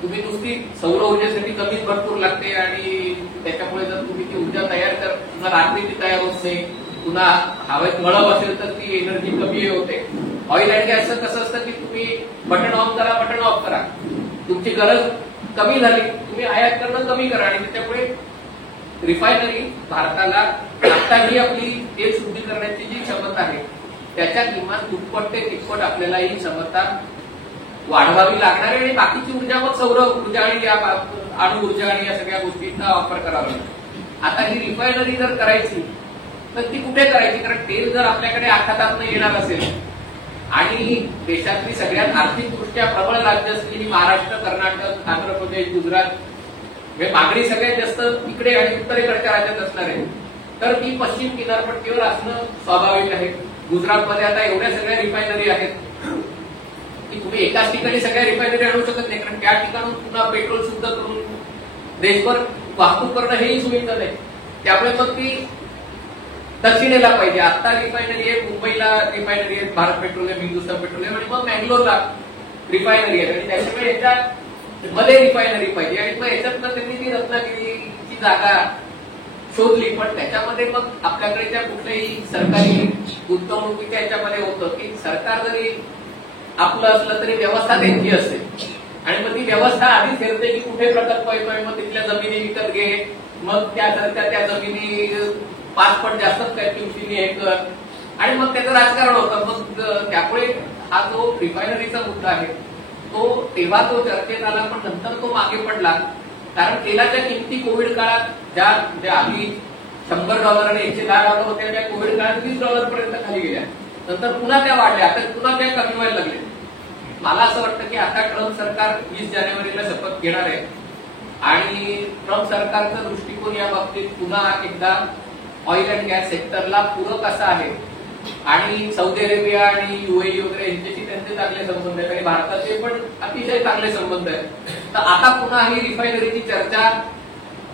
तुम्ही नुसती सौर ऊर्जेसाठी जमीन भरपूर लागते. आणि त्याच्यामुळे जर तुम्ही ती ऊर्जा तयार कर, पुन्हा रात्री ती तयार होत नाही, पुन्हा हवेत मळब असेल तर ती एनर्जी कमी होते. ऑइल अँड गॅसचं कसं असतं की तुम्ही बटन ऑन करा, बटन ऑफ करा, तुमची गरज कमी झाली, तुम्ही आयात करणं कमी करा. आणि त्याच्यामुळे रिफायनरी भारताला आताही आपली तेल शुद्धी करण्याची जी क्षमता आहे त्याच्या किमान दुप्पट ते तिप्पट आपल्याला ही क्षमता वाढवावी लागणार आहे. आणि बाकीची ऊर्जा मग सौर ऊर्जा आणि अणु ऊर्जा आणि या सगळ्या गोष्टींचा वापर करावा लागतो. आता ही रिफायनरी जर करायची तर ती कुठे करायची, कारण तेल जर आपल्याकडे आखातातनं येणार असेल आणि देशातली सगळ्यात आर्थिकदृष्ट्या प्रबळ राज्य असलेली महाराष्ट्र, कर्नाटक, आंध्र प्रदेश, गुजरात, म्हणजे मागणी सगळ्यात जास्त इकडे आणि उत्तरेकडच्या राज्यात असणार आहे, तर ती पश्चिम किनारपट्टीवर असणं स्वाभाविक आहे. गुजरातमध्ये आता एवढ्या सगळ्या रिफायनरी आहेत की तुम्ही एकाच ठिकाणी सगळ्या रिफायनरी आणू शकत नाही, कारण त्या ठिकाणून पुन्हा पेट्रोल शुद्ध करून देशभर वाहतूक करणं हेही सोयीचं नाही. त्यामुळे मग ती दक्षिणेला पाहिजे. आता रिफायनरी आहे, मुंबईला रिफायनरी आहे, भारत पेट्रोलियम, हिंदुस्थान पेट्रोलियम, आणि मग मँगलोरला रिफायनरी आहे. आणि त्याच्यामुळे याच्या मध्ये रिफायनरी पाहिजे. आणि मग याच्यातनं त्यांनी ती रत्नागिरीची जागा शोधली, पण त्याच्यामध्ये मग आपल्याकडे कुठल्याही सरकारी गुंतवणुकीच्या याच्यामध्ये होतं की सरकार जरी आपलं असलं तरी व्यवस्था त्यांची असते. आणि मग ती व्यवस्था आधी ठरते की कुठे प्रकल्प येतोय, मग तिथल्या जमिनी विकत घे, मग त्या जमिनी 5 पट जास्त किमतीने हे कर, आणि मग त्याचं राजकारण होतं. मग त्यामुळे हा जो रिफायनरीचा मुद्दा आहे तो तेव्हा तो चर्चेत आला, पण नंतर तो मागे पडला. कारण तेलाच्या किमती कोविड काळात ज्या आधी $100 आणि $110 होत्या, त्या कोविड काळात $20 पर्यंत खाली गेल्या. नंतर पुन्हा त्या वाढल्या, आता पुन्हा त्या कमी व्हायला लागल्या. मला असं वाटतं की आता ट्रम्प सरकार 20 जानेवारीला शपथ घेणार आहे आणि ट्रम्प सरकारचा दृष्टिकोन या बाबतीत पुन्हा एकदा ऑइल अँड गॅस सेक्टरला पूरक असा आहे. आणि सौदी अरेबिया आणि UAE वगैरे यांच्याशी त्यांचे चांगले संबंध आहेत आणि भारताचे पण अतिशय चांगले संबंध आहेत. तर आता पुन्हा ही रिफायनरीची चर्चा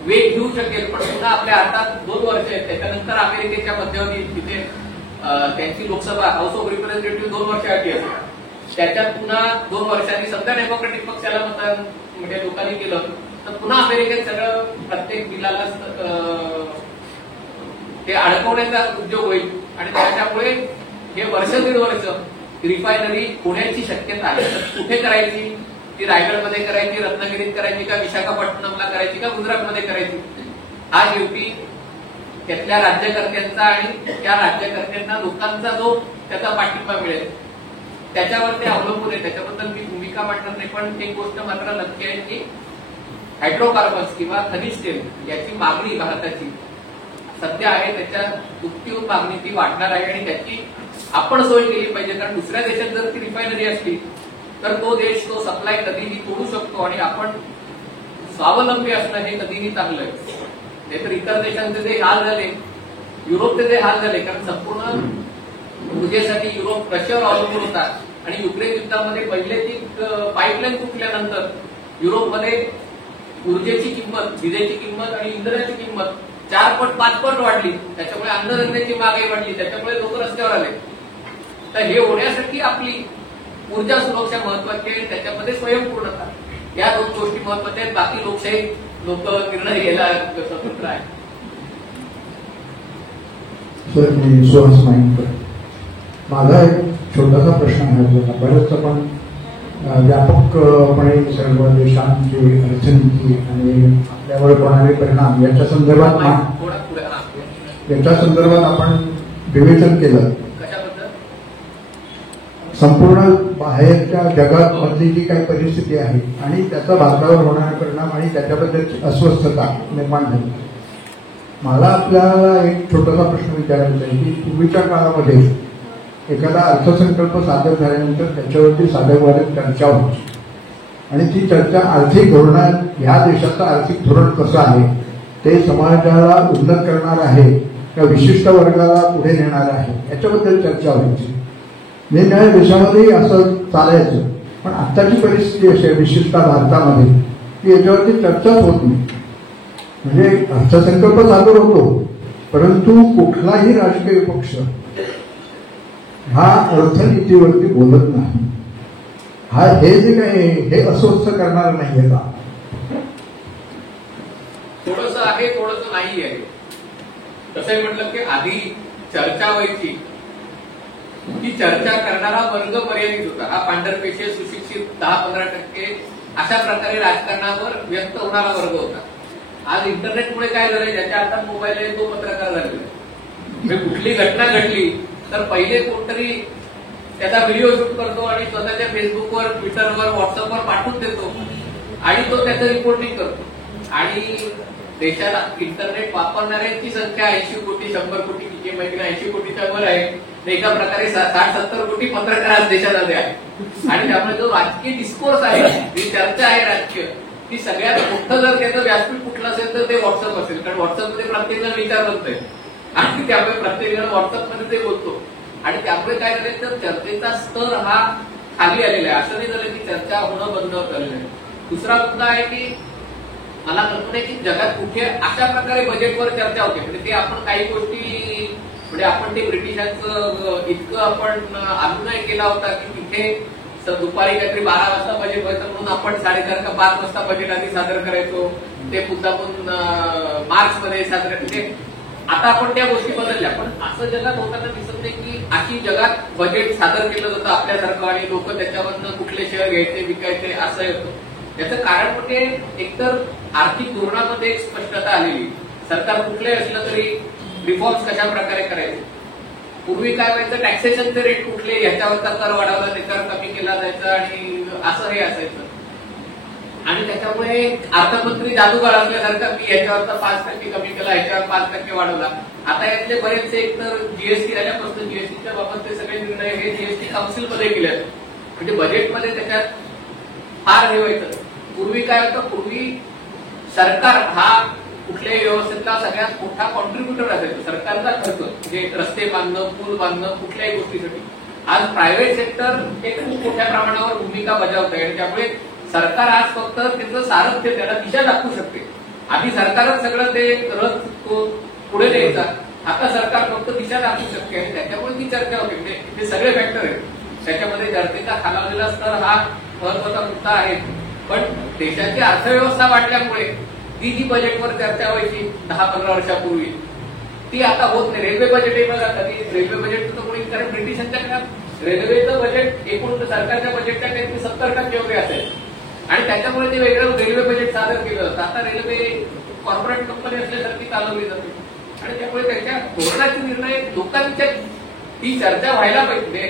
वेग घेऊ शकेल, पण पुन्हा आपल्या हातात 2 वर्ष आहेत. त्याच्यानंतर अमेरिकेच्या मध्यवर्ती तिथे त्यांची लोकसभा हाऊस ऑफ रिप्रेझेंटेटिव्ह 2 वर्षासाठी असेल, त्याच्यात पुन्हा 2 वर्षांनी समजा डेमोक्रेटिक पक्षाला मतदान म्हणजे लोकांनी केलं तर पुन्हा अमेरिकेत सगळं प्रत्येक बिलाला ते अडकवण्याचा उद्योग होईल आणि त्याच्यामुळे हे वर्ष दीड वर्ष रिफायनरी होण्याची शक्यता आहे. कुठे करायची, ती रायगडमध्ये करायची, रत्नागिरीत करायची का विशाखापट्टणमला करायची का गुजरातमध्ये करायची, हा शेवटी त्यातल्या राज्यकर्त्यांचा आणि त्या राज्यकर्त्यांना लोकांचा जो त्याचा पाठिंबा मिळेल त्याच्यावर ते अवलंबून आहे. त्याच्याबद्दल मी भूमिका मांडणार नाही, पण एक गोष्ट मात्र नक्की आहे की हायड्रोकार्बन्स किंवा खनिज तेल याची मागणी भारताची सध्या आहे, त्याच्या दुपटीहून मागणी ती वाढणार आहे आणि त्याची आपण सोय केली पाहिजे. कारण दुसऱ्या देशात जर ती रिफायनरी असली तर तो देश तो सप्लाय कधीही तोडू शकतो आणि आपण स्वावलंबी असणं हे कधीही चांगलं आहे. नाहीतर इतर देशांचे जे हाल झाले, युरोपचे जे हाल झाले, कारण संपूर्ण ऊर्जेसाठी युरोप रशियावर अवलंबून होता आणि युक्रेन युद्धामध्ये पहिले ती पाईपलाईन तुटल्यानंतर युरोपमध्ये ऊर्जेची किंमत, विजेची किंमत आणि इंधनाची किंमत 4 पट 5 पट वाढली. त्याच्यामुळे अन्नधान्याची महागाई वाढली, त्याच्यामुळे लोक रस्त्यावर आले. तर हे होण्यासाठी आपली ऊर्जा सुरक्षा महत्वाची आहे, त्याच्यामध्ये स्वयंपूर्णता या 2 गोष्टी महत्वाच्या आहेत. बाकी लोकशाही लोक निर्णय घ्यायला स्वतंत्र आहे. सर, मी सुहास माहिती माझा एक छोटासा प्रश्न आहे. बरंच आपण व्यापकपणे सर्व देशांची अडचणी आणि आपल्यावर होणारे परिणाम याच्या संदर्भात आपण विवेचन केलं. संपूर्ण बाहेरच्या जगात मधली जी काही परिस्थिती आहे आणि त्याचा भारतावर होणारा परिणाम आणि त्याच्याबद्दलची अस्वस्थता निर्माण झाली. मला आपल्याला एक छोटासा प्रश्न विचारायचा आहे की पूर्वीच्या काळामध्ये एखादा अर्थसंकल्प सादर झाल्यानंतर त्याच्यावरती साधकवादक चर्चा होती आणि ती चर्चा आर्थिक धोरणात ह्या देशाचं आर्थिक धोरण कसं आहे, ते समाजाला उन्नत करणार आहे का विशिष्ट वर्गाला पुढे नेणार आहे याच्याबद्दल चर्चा व्हायची. निरनिराळ्या देशामध्येही असं चालायचं. पण आत्ताची परिस्थिती अशी आहे विशिष्टतः भारतामध्ये की याच्यावरती चर्चाच होत नाही. म्हणजे अर्थसंकल्प सादर होतो परंतु कुठलाही राजकीय पक्ष हा अर्थनीतीवरती बोलत नाही. हे जे काही हे अस्वस्थ करणार नाहीये का? थोडंसं आहे, थोडंसं नाही आहे. तसंही म्हटलं की आधी चर्चा व्हायची, ती चर्चा करणारा वर्ग मर्यादित होता. हा पांढरपेशे सुशिक्षित 10-15% अशा प्रकारे राजकारणावर व्यक्त होणारा वर्ग होता. आज इंटरनेटमुळे काय झालंय, ज्याच्या हातात मोबाईल आहे तो पत्रकार झालेला. कुठली घटना घडली तर पहिले कोणतरी त्याचा व्हिडिओ शूट करतो आणि स्वतःच्या फेसबुकवर, ट्विटरवर, व्हॉट्सअपवर पाठवून देतो आणि तो त्याचं रिपोर्टिंग करतो. आणि देशात इंटरनेट वापरणाऱ्यांची संख्या 80 कोटी 100 कोटी किती माहिती 80 कोटीच्या वर आहे. एका प्रकारे 60-70 कोटी पत्रकार आज देशामध्ये आहे आणि त्यामुळे जो राजकीय डिस्कोर्स आहे, जी चर्चा आहे राजकीय, ती सगळ्यात मोठं जर त्याचं व्यासपीठ कुठलं असेल तर ते व्हॉट्सअप असेल. कारण व्हॉट्सअपमध्ये प्रत्येक जण विचार करतोय आणि त्यामुळे प्रत्येक जण व्हॉट्सअपमध्ये ते बोलतो आणि त्यामुळे काय झालं तर चर्चेचा स्तर हा खाली आलेला आहे. असं नाही झालं की चर्चा होणं बंद झालेलं आहे. दुसरा मुद्दा आहे की मला कल्पना आहे की जगात कुठे अशा प्रकारे बजेटवर चर्चा होते. म्हणजे ते आपण काही गोष्टी म्हणजे आपण ते ब्रिटिशांचं इतकं आपण अनुनय केला होता की तिथे दुपारी काहीतरी 12 वाजता बजेट व्हायचं म्हणून आपण 4:30 का 5 वाजता बजेट आधी सादर करायचो. ते मुद्दामून मार्चमध्ये सादर म्हणजे आता आपण त्या गोष्टी बदलल्या. पण असं जगात होताना दिसत नाही की अशी जगात बजेट सादर केलं जातं आपल्यासारखं आणि लोक त्याच्यावरनं कुठले शेअर घ्यायचे विकायचे असं होतं. त्याचं कारण म्हणजे एकतर आर्थिक धोरणामध्ये एक स्पष्टता आलेली. सरकार कुठलंही असलं तरी रिफॉर्म्स कशा प्रकारे करायचे. पूर्वी काय व्हायचं, टॅक्सेशनचे रेट कुठले, याच्यावरचा कर वाढवला, त्याच्यावर कमी केला जायचा आणि असं हे असायचं. आणि त्याच्यामुळे अर्थमंत्री जादूगार असल्यासारखं मी याच्यावरचा 5% कमी केला, याच्यावर 5% वाढवला. आता यातले बरेचसे एकतर जीएसटी आल्यापासून जीएसटीच्या बाबत ते सगळे निर्णय हे जीएसटी काउन्सिलमध्ये केले आहेत. म्हणजे बजेटमध्ये त्याच्यात फार हे व्हायचं. पूर्वी काय होतं, पूर्वी सरकार हा कुठल्याही व्यवस्थेतला सगळ्यात मोठा कॉन्ट्रीब्युटर असायचा. सरकारचा खर्च म्हणजे रस्ते बांधणं, पूल बांधणं, कुठल्याही गोष्टीसाठी. आज प्रायव्हेट सेक्टर हे खूप मोठ्या प्रमाणावर भूमिका बजावत आहे आणि त्यामुळे सरकार आज फक्त त्याचं सारथ्य, त्याला दिशा दाखवू शकते. आधी सरकारच सगळं ते रथ पुढे द्यायचा आता सरकार फक्त दिशा दाखवू शकते आणि त्याच्यामुळे ती चर्चा होते. म्हणजे ते सगळे फॅक्टर आहेत. त्याच्यामध्ये चर्चेचा खालावलेला स्तर हा महत्वाचा मुद्दा आहे. पण देशाची अर्थव्यवस्था वाढल्यामुळे ती जी बजेटवर चर्चा व्हायची 10-15 वर्षापूर्वी ती आता होत नाही. रेल्वे बजेट हे बघा, कधी रेल्वे बजेट तर कोणी, कारण ब्रिटिशांच्या काळात रेल्वेचं बजेट एकूण सरकारच्या बजेटच्या काही 70% वगैरे असेल आणि त्याच्यामुळे ते वेगळं रेल्वे बजेट सादर केलं जातं. आता रेल्वे कॉर्पोरेट कंपनी असल्यासारखी चालवली जाते आणि त्यामुळे त्याच्या धोरणाचे निर्णय लोकांच्या ती चर्चा व्हायला पाहिजे.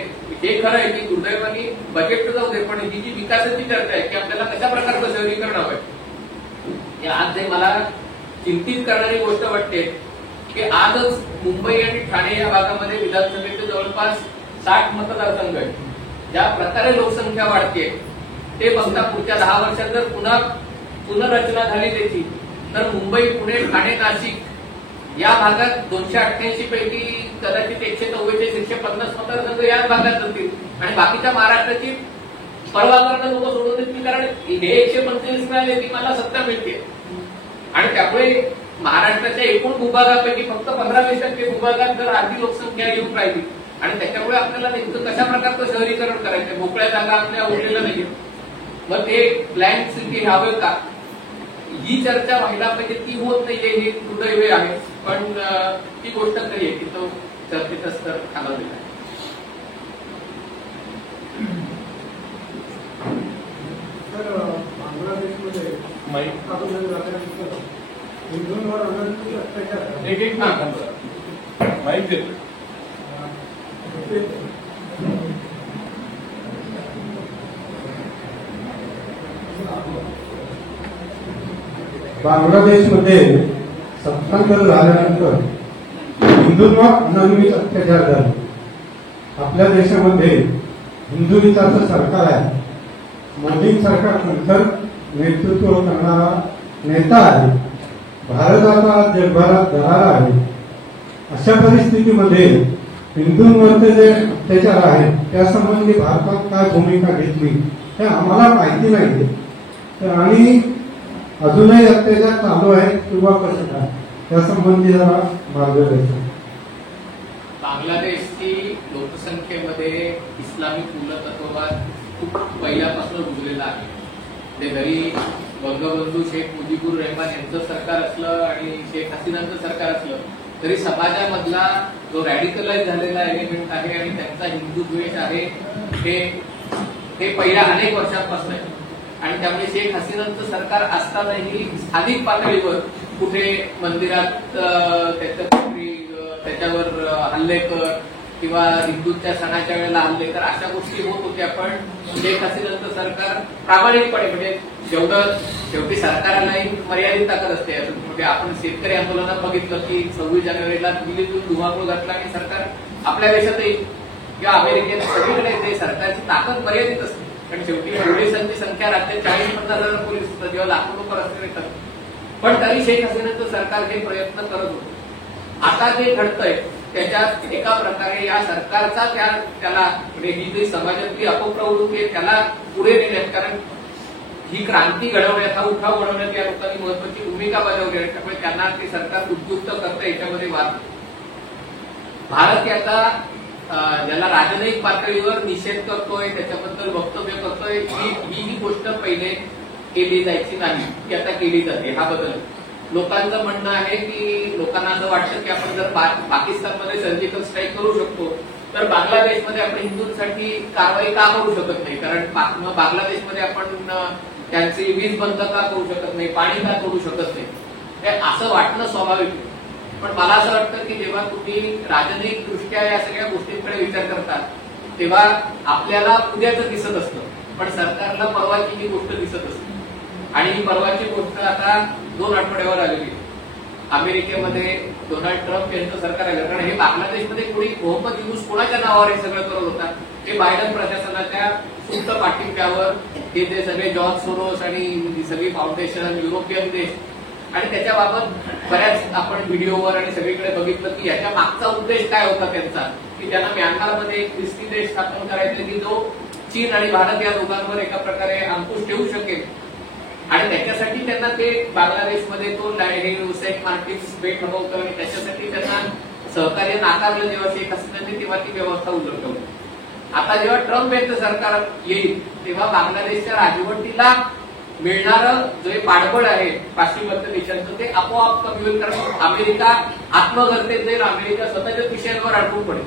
हे खरं आहे की दुर्दैवानी बजेट तर जाऊ दे, पण ही जी विकासाची चर्चा आहे की आपल्याला कशा प्रकारचं शहरीकरण हवंय, आज जे मला चिंतित करणारी गोष्ट वाटते की आजच मुंबई आणि ठाणे या भागामध्ये विधानसभेचे जवळपास 60 मतदारसंघ आहेत. ज्या प्रकारे लोकसंख्या वाढते ते बघता पुढच्या 10 वर्षात जर पुन्हा पुनर्रचना झाली त्याची, तर मुंबई, पुणे, ठाणे, नाशिक या भागात 288 पैकी कदाचित 144-150 मतदारसंघ या भागात जातील आणि बाकीच्या महाराष्ट्राची परवा करणं लोक सोडून देतील, कारण हे 145 मिळाले की मला सत्ता मिळते. आणि त्यामुळे महाराष्ट्राच्या एकूण भूभागापैकी फक्त 15-20% भूभागात जर अर्धी लोकसंख्या येऊन राहिली आणि त्याच्यामुळे आपल्याला नेमकं कशा प्रकारचं शहरीकरण करायचं, मोकळ्या जागा आपल्या उरलेल्या नाहीये, मग ते प्लॅन सिटी हवं का, ही चर्चा व्हायला पाहिजे. ती होत नाहीये, हे दुर्दैव आहे. पण ती गोष्ट खरी आहे की तो चर्चेचा स्तर खालावलेला आहे. तर बांगलादेशमध्ये हिंदूंवर अनंत अत्याचार एक माहिती देतो. बांगलादेशमध्ये सत्तांतर झाल्यानंतर हिंदूंवर अनन्वित अत्याचार झाले. आपल्या देशामध्ये हिंदुत्वाचं सरकार आहे. मोदी सरकारनंतर नेतृत्व करणारा नेता आहे. भारताचा जगभरात दरारा आहे. अशा परिस्थितीमध्ये हिंदूंवरचे जे अत्याचार आहेत त्यासंबंधी भारतात काय भूमिका घेतली हे आम्हाला माहिती नाही आणि अजूनही अत्याचार चालू आहेत किंवा कसं काय त्यासंबंधी जरा मार्गदर्शन. बांगलादेशची लोकसंख्येमध्ये इस्लामिक मूलतत्ववाद खूप पहिल्यापासून रुजलेला आहे. ते जरी बंगबंधू शेख मुजीबुर रहमान यांचं सरकार असलं आणि शेख हसीनांचं सरकार असलं तरी समाजामधला जो रॅडिकलाइज झालेला एलिमेंट आहे आणि त्यांचा हिंदू द्वेष आहे हे पहिल्या अनेक वर्षांपासून आहे. आणि त्यामुळे शेख हसीनांचं सरकार असतानाही स्थानिक पातळीवर कुठे मंदिरात त्याच्यावर हल्ले कर किंवा हिंदूंच्या सणाच्या वेळेला हल्ले कर अशा गोष्टी होत होत्या. पण शेख हसीनांचं सरकार प्रामाणिकपणे, म्हणजे जेवढं शेवटी सरकारालाही मर्यादित ताकद असते. म्हणजे आपण शेतकरी आंदोलनात बघितलं की 26 जानेवारीला दिल्लीतून धुमाकूळ घातला आणि सरकार आपल्या देशातही किंवा अमेरिकेत सगळीकडे ते सरकारची ताकद मर्यादित असते. कारण शेवटी पोलिसांची संख्या राज्यात 40-50,000 पोलीस असतात जेव्हा लाखो लोक रस्त्यावर येतात. पण तरी शेख हसीनाचं सरकार हे प्रयत्न करत होतं. आता जे घडतंय त्याच्यात एका प्रकारे या सरकारचा त्याला म्हणजे ही जी समाजातली अपप्रवृत्ती आहे त्याला पुढे नेण्यात, कारण ही क्रांती घडवण्यात, हा उठाव घडवण्यात या लोकांनी महत्वाची भूमिका बजावली आहे. त्यामुळे त्यांना ते सरकार उद्युक्त करतं याच्यामध्ये वाद. भारत याचा ज्याला राजनैतिक पातळीवर निषेध करतोय, त्याच्याबद्दल वक्तव्य करतोय, ही गोष्ट पहिले केली जायची नाही, ती आता केली जाते. हा बदल लोकांचं म्हणणं आहे की लोकांना असं वाटतं की आपण जर पाकिस्तानमध्ये सर्जिकल स्ट्राईक करू शकतो तर बांगलादेशमध्ये आपण हिंदूंसाठी कारवाई का करू शकत नाही, कारण बांगलादेशमध्ये आपण त्यांची वीज बंद का करू शकत नाही, पाणी का करू शकत नाही, हे असं वाटणं स्वाभाविक आहे. पण मला असं वाटतं की जेव्हा तुम्ही राजनैतिक दृष्ट्या या सगळ्या गोष्टींकडे विचार करता तेव्हा आपल्याला उद्याचं दिसत असतं पण सरकारला परवाची ही गोष्ट दिसत असते. आणि ही परवाची गोष्ट आता 2 आठवड्यावर आलेली आहे. अमेरिकेमध्ये डोनाल्ड ट्रम्प यांचं सरकार आहे, कारण हे बांगलादेशमध्ये कोणी बहुमत यूज कोणाच्या नावावर हे सगळं करत होता, ते बायडन प्रशासनाच्या सुप्त पाठिंब्यावर हे जे सगळे जॉर्ज सोरोस आणि ही सगळी फाउंडेशन, युरोपियन देश आणि त्याच्याबाबत बऱ्याच आपण व्हिडिओवर आणि सगळीकडे बघितलं की याच्या मागचा उद्देश काय होता त्यांचा, की त्यांना म्यानमारमध्ये एक ख्रिस्ती देश स्थापन करायचा की जो चीन आणि भारत या दोघांवर एका प्रकारे अंकुश ठेवू शकेल. आणि त्याच्यासाठी त्यांना ते बांगलादेशमध्ये तो हे सेंट मार्टिन्स बेट हवं होतं आणि त्याच्यासाठी त्यांना सहकार्य नाकारलं जेव्हा शेख हसीनाने, तेव्हा ती व्यवस्था उलटवली. आता जेव्हा ट्रम्प यांचं सरकार येईल तेव्हा बांगलादेशच्या राजवटीला मिळणारं जे पाठबळ आहे पाश्चिमात्य देशांचं ते आपोआप कमी होईल. कारण अमेरिका आत्मगरतेत जाईल, अमेरिका स्वतःच्या विषयांवर अडकून पडेल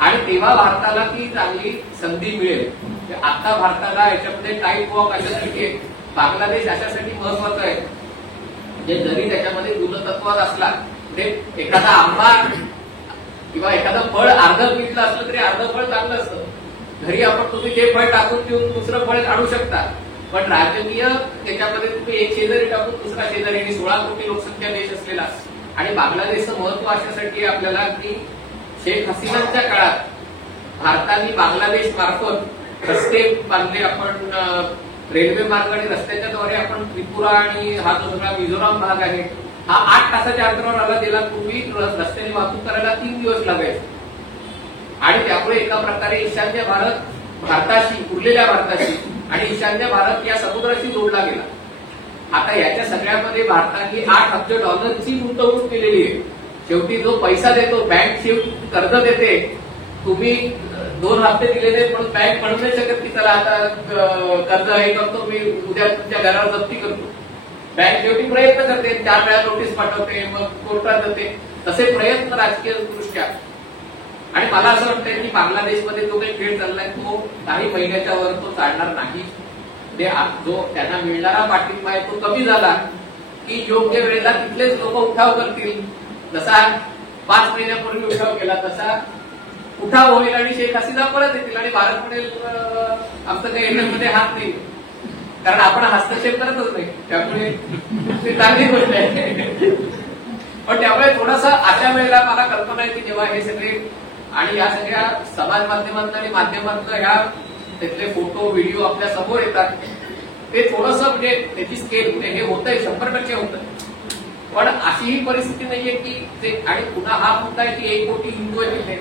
आणि तेव्हा भारताला ती चांगली संधी मिळेल. आता भारताला याच्यामध्ये टाईट वॉक अशासाठी आहे. बांगलादेश अशासाठी महत्वाचा आहे म्हणजे जरी त्याच्यामध्ये गुणतत्वात असला म्हणजे एखादा आंबा किंवा एखादं फळ अर्ध पिकलं असलं तरी अर्ध फळ चांगलं असतं. घरी आपण तुम्ही ते फळ टाकून देऊन दुसरं फळ काढू शकता, पण राजकीय त्याच्यामध्ये तुम्ही एक शेजारी टाकून दुसरा शेजारी, 16 कोटी लोकसंख्या देश असलेला आणि बांगलादेशचं महत्व अशासाठी आपल्याला की शेख हसीनांच्या काळात भारताने बांगलादेश मार्फत रस्ते बांधले. आपण रेल्वे मार्ग आणि रस्त्याच्याद्वारे आपण त्रिपुरा आणि हा जो सगळा मिझोराम भाग आहे हा 8 तासाच्या अंतरावर आला. गेला पूर्वी रस्त्याने वाहतूक करायला 3 दिवस लागायचे आणि त्यामुळे एका प्रकारे ईशान्य भारत भारताशी, उरलेल्या भारताशी आणि ईशान्य भारत या समुद्राशी जोडला गेला. आता याच्या सगळ्यामध्ये भारताने $8 अब्ज गुंतवणूक केलेली आहे. शेवटी जो पैसा देतो, बँक शेवटी कर्ज देते, तुम्ही 2 हप्ते दिलेले म्हणून बँक म्हणू नाही शकत की चला आता कर्ज हे करतो, मी उद्या तुमच्या घरावर जप्ती करतो. बँक शेवटी प्रयत्न करते, 4 वेळा नोटीस पाठवते, मग कोर्टात जाते. तसे प्रयत्न राजकीय दृष्ट्या आणि मला असं वाटतंय की बांगलादेशमध्ये जो काही खेळ चाललाय तो काही महिन्याच्या वर तो चालणार नाही. जो त्यांना मिळणारा पाठिंबा आहे तो कमी झाला की योग्य वेळेला तिथलेच लोक उठाव करतील. जसा 5 महिन्यापूर्वी उठाव केला तसा उठाव होईल आणि शेख हसीना परत येतील आणि भारत म्हणेल आमचं काही याच्यामध्ये हात नाही, कारण आपण हस्तक्षेप करतच नाही. त्यामुळे ती चांगली गोष्ट आहे. पण त्यामुळे थोडंसं अशा वेळेला मला कल्पना आहे की जेव्हा हे सगळे आणि या सगळ्या समाज माध्यमांतून आणि माध्यमांतून ह्या त्यातले फोटो व्हिडिओ आपल्या समोर येतात ते थोडंसं म्हणजे त्याची स्केल म्हणजे हे होतंय 100% होतंय. पण अशीही परिस्थिती नाहीये की ते आणि पुन्हा हा मुद्दा आहे की 1 कोटी हिंदू आहे तिथे,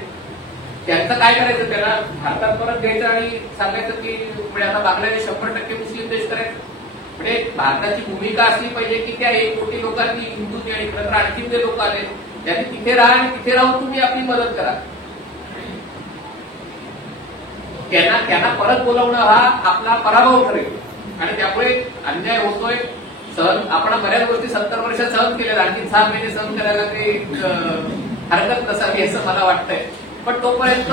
त्यांचं काय करायचं, त्यांना भारतात परत घ्यायचं आणि सांगायचं की म्हणजे आता बांगलादेश 100% मुस्लिम देश करायचं. म्हणजे भारताची भूमिका असली पाहिजे की त्या 1 कोटी लोकांनी, हिंदूंनी आणि खरं तर आणखी जे लोक आले त्यांनी तिथे राहा आणि तिथे राहून तुम्ही आपली मदत करा. त्यांना परत बोलवणं हा आपला पराभव ठरेल आणि त्यामुळे अन्याय होतोय. सहन आपण बऱ्याच गोष्टी 70 वर्ष सहन केल्या, आणखी 6 महिने सहन करायला काही हरकत नसावी असं मला वाटतंय. पण तोपर्यंत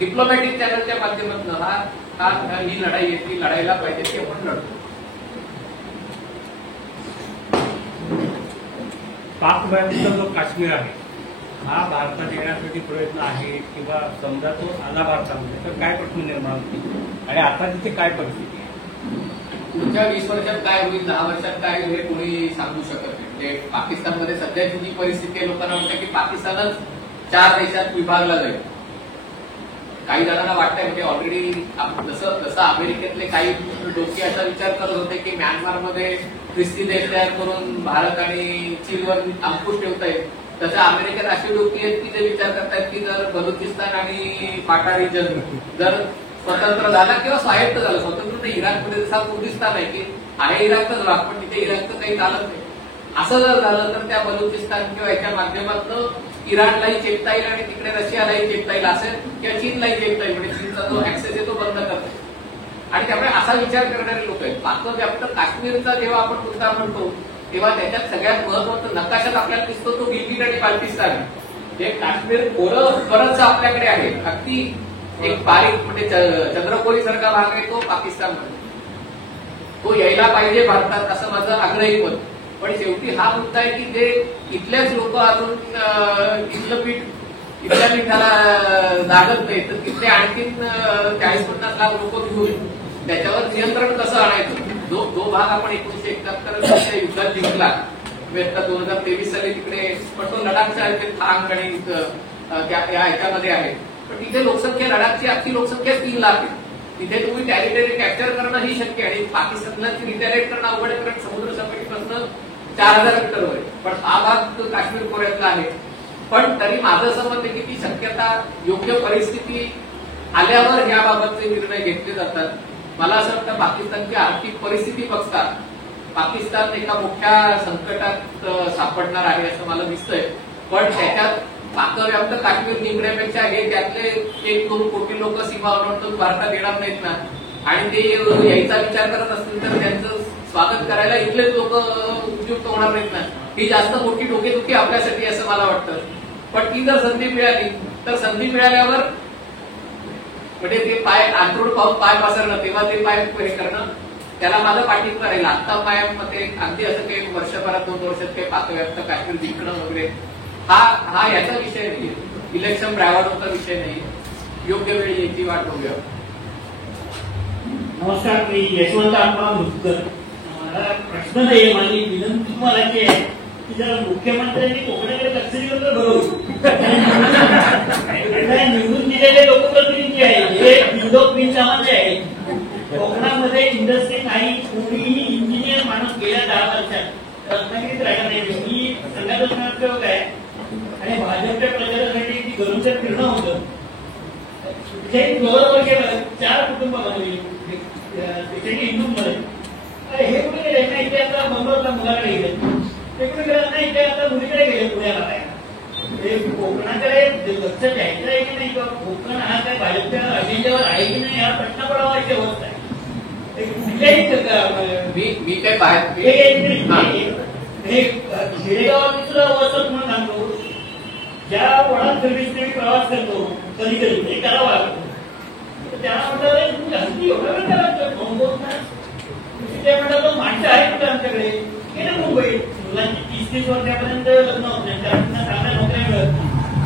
डिप्लोमॅटिक चॅनलच्या माध्यमातून ही लढाई आहे ती लढायला पाहिजे ती आपण लढतो. पाकव्याप्त जो काश्मीर आहे हा भारतात येण्यासाठी प्रयत्न आहे किंवा समजा तो आला भारतामध्ये तर काय प्रश्न निर्माण होतील आणि आता तिथे काय परिस्थिती आहे? पुढच्या 20 वर्षात काय होईल, 10 वर्षात काय होईल हे कोणी सांगू शकत नाही. म्हणजे पाकिस्तानमध्ये सध्याची जी परिस्थिती आहे लोकांना वाटतं की पाकिस्तानच 4 देशात विभागला जाईल. काही जणांना वाटतंय म्हणजे ऑलरेडी जसं अमेरिकेतले काही डोके असा विचार करत होते की म्यानमारमध्ये ख्रिस्ती देश तयार करून भारत आणि चीनवर अंकुश ठेवता येईल, तसं अमेरिकेत अशी डोकी आहेत की ते विचार करतायत की जर बलुचिस्तान आणि पाटा रिजन जर स्वतंत्र झाला किंवा स्वायत्त झालं, स्वतंत्र इराकमध्ये जसा कुर्दिस्तान आहे की आहे इराकच भाग पण तिथे इराकचं काही चालत नाही, असं जर झालं तर त्या बलुचिस्तान किंवा याच्या माध्यमातून इराणलाही चेपता येईल आणि तिकडे रशियालाही चेपता येईल असेल किंवा चीनलाही चेपता येईल. म्हणजे चीनचा जो ऍक्सेस आहे तो बंद करतो आणि त्यामुळे असा विचार करणारे लोक आहेत. पाकव्याप्त काश्मीरचा जेव्हा आपण मुद्दा म्हणतो तेव्हा त्याच्यात सगळ्यात महत्वाचं नकाशात आपल्याला दिसतो तो गिलगिट आणि बाल्टिस्तान. हे काश्मीर बरंच आपल्याकडे आहे, अगदी एक बारीक म्हणजे चंद्रकोरी सारखा भाग आहे तो पाकिस्तानमध्ये, तो यायला पाहिजे भारतात असं माझं आग्रही मत. पण शेवटी हा मुद्दा आहे की जे इथलेच लोक अजून इथल्या पीठाला लागत नाही तर तिथले आणखीन 40-50 लाख लोक घेऊन त्याच्यावर नियंत्रण कसं आणायचं. जो भाग आपण 1971 युद्धात जिंकला 2023 साली तिकडे पण तो लडाखचा आहे, थांग आणि या ह्याच्यामध्ये आहे. पण तिथे लोकसंख्या लडाखची अख्खी लोकसंख्या 3 लाख आहे. तिथे तुम्ही टेरिटरी कॅप्चर करणं ही शक्य आहे. पाकिस्तानला रिटॅलिएट करणं अवघड आहे कारण समुद्र सपाटीपासून 4000 मीटरवर आहे. पण हा भाग काश्मीर खोऱ्यातला आहे. पण तरी माझं असं मत आहे की ती शक्यता योग्य परिस्थिती आल्यावर याबाबतचे निर्णय घेतले जातात. मला असं वाटतं पाकिस्तानची आर्थिक परिस्थिती बघता पाकिस्तान एका मोठ्या संकटात सापडणार आहे असं मला दिसतंय. पण त्याच्यात पाकव्याप्त काश्मीर निघण्यापेक्षा हे त्यातले 1-2 कोटी लोक सीमा ओलांडून भारतात येणार नाहीत ना, आणि ते यायचा विचार करत असतील तर त्यांचं स्वागत करायला इथलेच लोक उपयुक्त होणार नाहीत ना. ही जास्त मोठी डोकेदुखी आपल्यासाठी असं मला वाटतं. पण ती जर संधी मिळाली तर संधी मिळाल्यावर म्हणजे ते पाय अंतरूड पाऊस पाय पसरणं, तेव्हा ते पाय हे करणं, त्याला माझं पाठिंबा राहील. आता पायामध्ये अगदी असं काही वर्षभरात 2 वर्षात काही पाकव्याप्त काश्मीर जिंकणं वगैरे हा याचा विषय नाहीये. इलेक्शन ब्रॅव्हाडोचा विषय नाही. योग्य वेळी याची वाट बघूया. नमस्कार, मी यशवंत आत्मा मुस्कर. मला प्रश्न नाही, माझी विनंती तुम्हाला की आहे की जर मुख्यमंत्र्यांनी कोकणाकडे लक्ष दिलं तर बरोबर. निवडून दिलेले लोकप्रतिनिधी आहेत, हे विरोध बिनकामाचे आहेत. कोकणामध्ये इंडस्ट्री नाही, कोणीही इंजिनियर माणूस गेल्या 10 वर्षात रत्नागिरीत राहिला नाही. मी संघाचा नगरसेवक आहे आणि भाजपच्या प्रचारासाठी घरूनचं फिरणं होतं. फ्लोअरवर गेलं 4 कुटुंबामध्ये हिंदूमध्ये, हे कुठे गेले नाही, इथे आता बंगलोरला मुलाकडे गेले, ते कुठे गेलं नाही, इथे आता मुलीकडे गेले पुण्याला. कोकणाकडे लक्ष द्यायचं आहे की नाही, किंवा कोकण हा काय भाजपच्या अजेंड्यावर आहे की नाही, हा प्रश्न पडावा अशी अवस्था आहे. मी काय बाहेर खेडेगावात सुद्धा अवस्था तुम्हाला सांगतो, ज्या वडात सर्व्हिसने मी प्रवास करतो कधी कधी ते करावा लागतो. त्याला म्हटलं तुम्ही हल्ली एवढा वेळ म्हटलं माणसं आहे कुठे आमच्याकडे, गेले मुंबईत. मुलांची 30-30 वर्षापर्यंत लग्न होत नाही, त्यांना चांगल्या नोकऱ्या मिळत,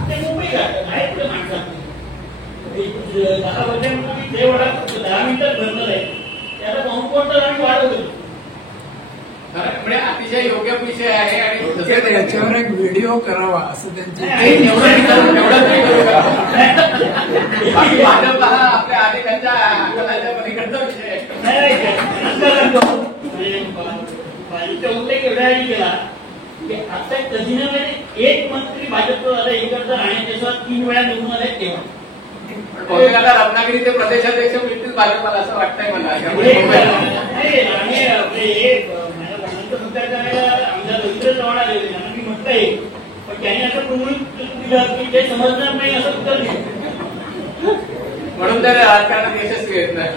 ते मुंबई जातात. आहे कुठे माणसं 10 वर्षांपूर्वी जे वडा 10 मिनिटात भरलं आहे, त्याला पाहून कोणतं आम्ही वाढवलं. म्हणजे अतिशय योग्य विषय आहे. आणि याच्यावर एक व्हिडिओ करावा असं त्यांची भाजप हा आपल्या अनेकांच्या आकलाच्या पलीकडचा विषय आहे. उल्लेख एवढाही केला की आता कधीमध्ये एक मंत्री भाजपचा झाला, इकडचा राहण्याच्या 3 वेळा निवडून आले तेव्हा. बहुतेक आता रत्नागिरीचे प्रदेशाध्यक्ष मिळतील भाजपला असं वाटतंय मला. आमच्या रवींद्र चव्हाण आलेले, त्यांना मी म्हटलंय, पण त्यांनी असं दिलं की ते समजणार नाही असं उत्तर दिलं. म्हणून तर राजकारणात यशस्वी येत नाही.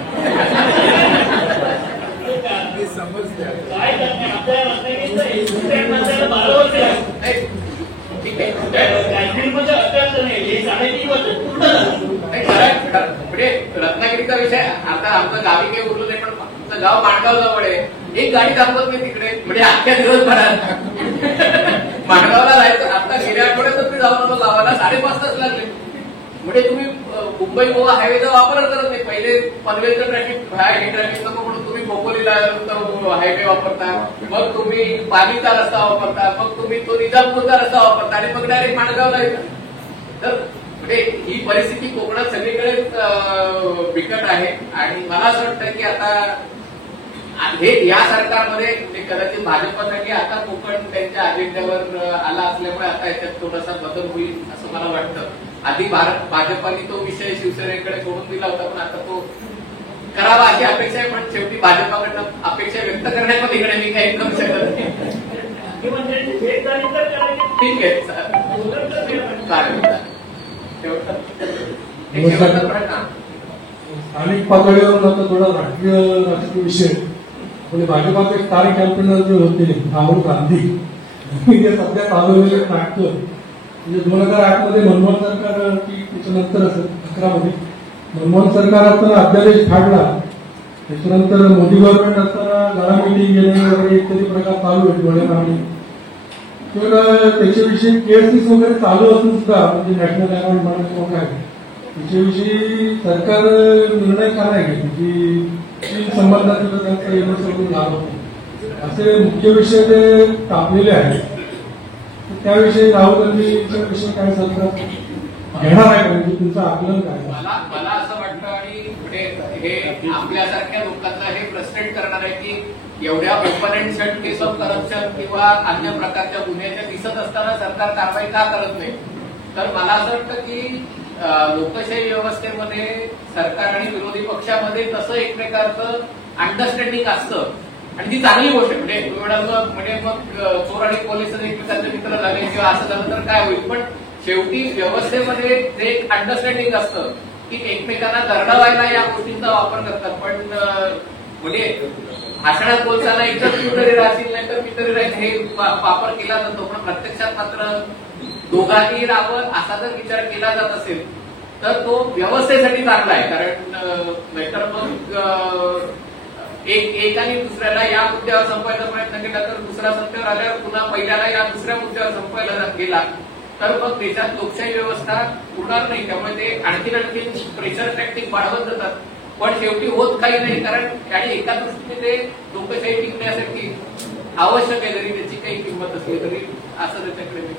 काय करणार आपल्या रत्नागिरीचं 12 वर्ष आहे. ठीक आहे, काश्मीरमध्ये अत्यंत नाही, हे 3.5 वर्ष पूर्ण झालं. म्हणजे रत्नागिरीचा विषय आता आमचं गावी काही उरलं नाही, पण आमचं गाव माणगाव जवळ आहे. एक गाडी दाखवत नाही तिकडे, म्हणजे अख्ख्या दिवसभरात माणगावला जायचं. आता गेल्या आठवड्यातच मी जाऊन होतो लावायला, 5.5 तास लागले. म्हणजे तुम्ही मुंबई गोवा हायवेचा वापर करत नाही. पहिले पनवेलचं ट्रॅफिक हे ट्रॅफिक नको म्हणून तुम्ही खोपोलीला हायवे वापरता, मग तुम्ही पालीचा रस्ता वापरता, मग तुम्ही तो निजामपूरचा रस्ता वापरता, आणि मग डायरेक्ट माणगावला येता. तर म्हणजे ही परिस्थिती कोकणात सगळीकडे बिकट आहे. आणि मला असं वाटतं की आता हे या सरकारमध्ये कदाचित भाजपसाठी आता कोकण त्यांच्या अजेंड्यावर आला असल्यामुळे आता याच्यात थोडासा बदल होईल असं मला वाटतं. आधी भाजपाने तो विषय शिवसेनेकडे सोडून दिला होता, पण आता तो करावा अशी अपेक्षा आहे. पण शेवटी भाजपाकडनं अपेक्षा व्यक्त करण्यामध्ये इकडे मी काही करू शकत नाही. ठीक आहे, चालेल. स्थानिक पातळीवर आता थोडा राष्ट्रीय राजकीय विषय म्हणजे भाजपाचे स्टार कॅम्पेनर जे होते राहुल गांधी, ते सध्या चालवलेले नाटक म्हणजे 2008 मध्ये मनमोहन सरकार की त्याच्यानंतर 11 मध्ये मनमोहन सरकार असताना अध्यादेश फाडला, त्याच्यानंतर मोदी गव्हर्नमेंट असताना घरामिटी गेले वगैरे इत्यादी प्रकार चालू आहेत डोळ्यामागे. तर त्याच्याविषयी केसेस वगैरे चालू असून सुद्धा म्हणजे नॅशनल अनाउन्समेंट किंवा काय त्याच्याविषयी सरकार निर्णय का नाही घेत की संबंधात त्यांचा येणं लाभ होतो असे मुख्य विषय ते तापलेले आहेत. त्याविषयी राहुल गांधीच्या विषयी काय सरकार घेणार आहे म्हणजे तुमचं आकलन काय? मला असं वाटतं आणि हे आपल्यासारख्या लोकांना हे फ्रस्ट्रेट करणार आहे की एवढ्या open and shut case of corruption किंवा अन्य प्रकारच्या गुन्ह्याच्या दिसत असताना सरकार कारवाई का करत नाही. तर मला असं वाटतं की लोकशाही व्यवस्थेमध्ये सरकार आणि विरोधी पक्षामध्ये तसं एकमेकांचं अंडरस्टँडिंग असतं आणि ती चांगली गोष्ट आहे. म्हणजे म्हणजे मग चोर आणि पोलीस एकमेकांचे मित्र झाले किंवा असं झालं तर काय होईल. पण शेवटी व्यवस्थेमध्ये जे एक अंडरस्टँडिंग असतं की एकमेकांना दरडवायला या गोष्टींचा वापर करतात, पण म्हणजे भाषणात बोलताना एकतर तू तरी राहशील नाही तर मी तरी राहील हे वापर केला जातो, पण प्रत्यक्षात मात्र दोघांनी राहावं असा जर विचार केला जात असेल तर तो व्यवस्थेसाठी चांगला आहे. कारण नाहीतर मग एकाने दुसऱ्याला या मुद्द्यावर संपवायचा प्रयत्न केला तर दुसरा सत्तेवर आल्यावर पुन्हा पहिल्याला या दुसऱ्या मुद्द्यावर संपवायला गेला तर मग देशात लोकशाही व्यवस्था उरणार नाही. त्यामुळे ते आणखीन प्रेशर टॅक्टिक वाढवत जातात, पण शेवटी होत काही नाही. कारण आणि एका दृष्टीने ते लोकशाही टिकण्यासाठी आवश्यक आहे, जरी त्याची काही किंमत असली तरी असं त्याच्याकडे मी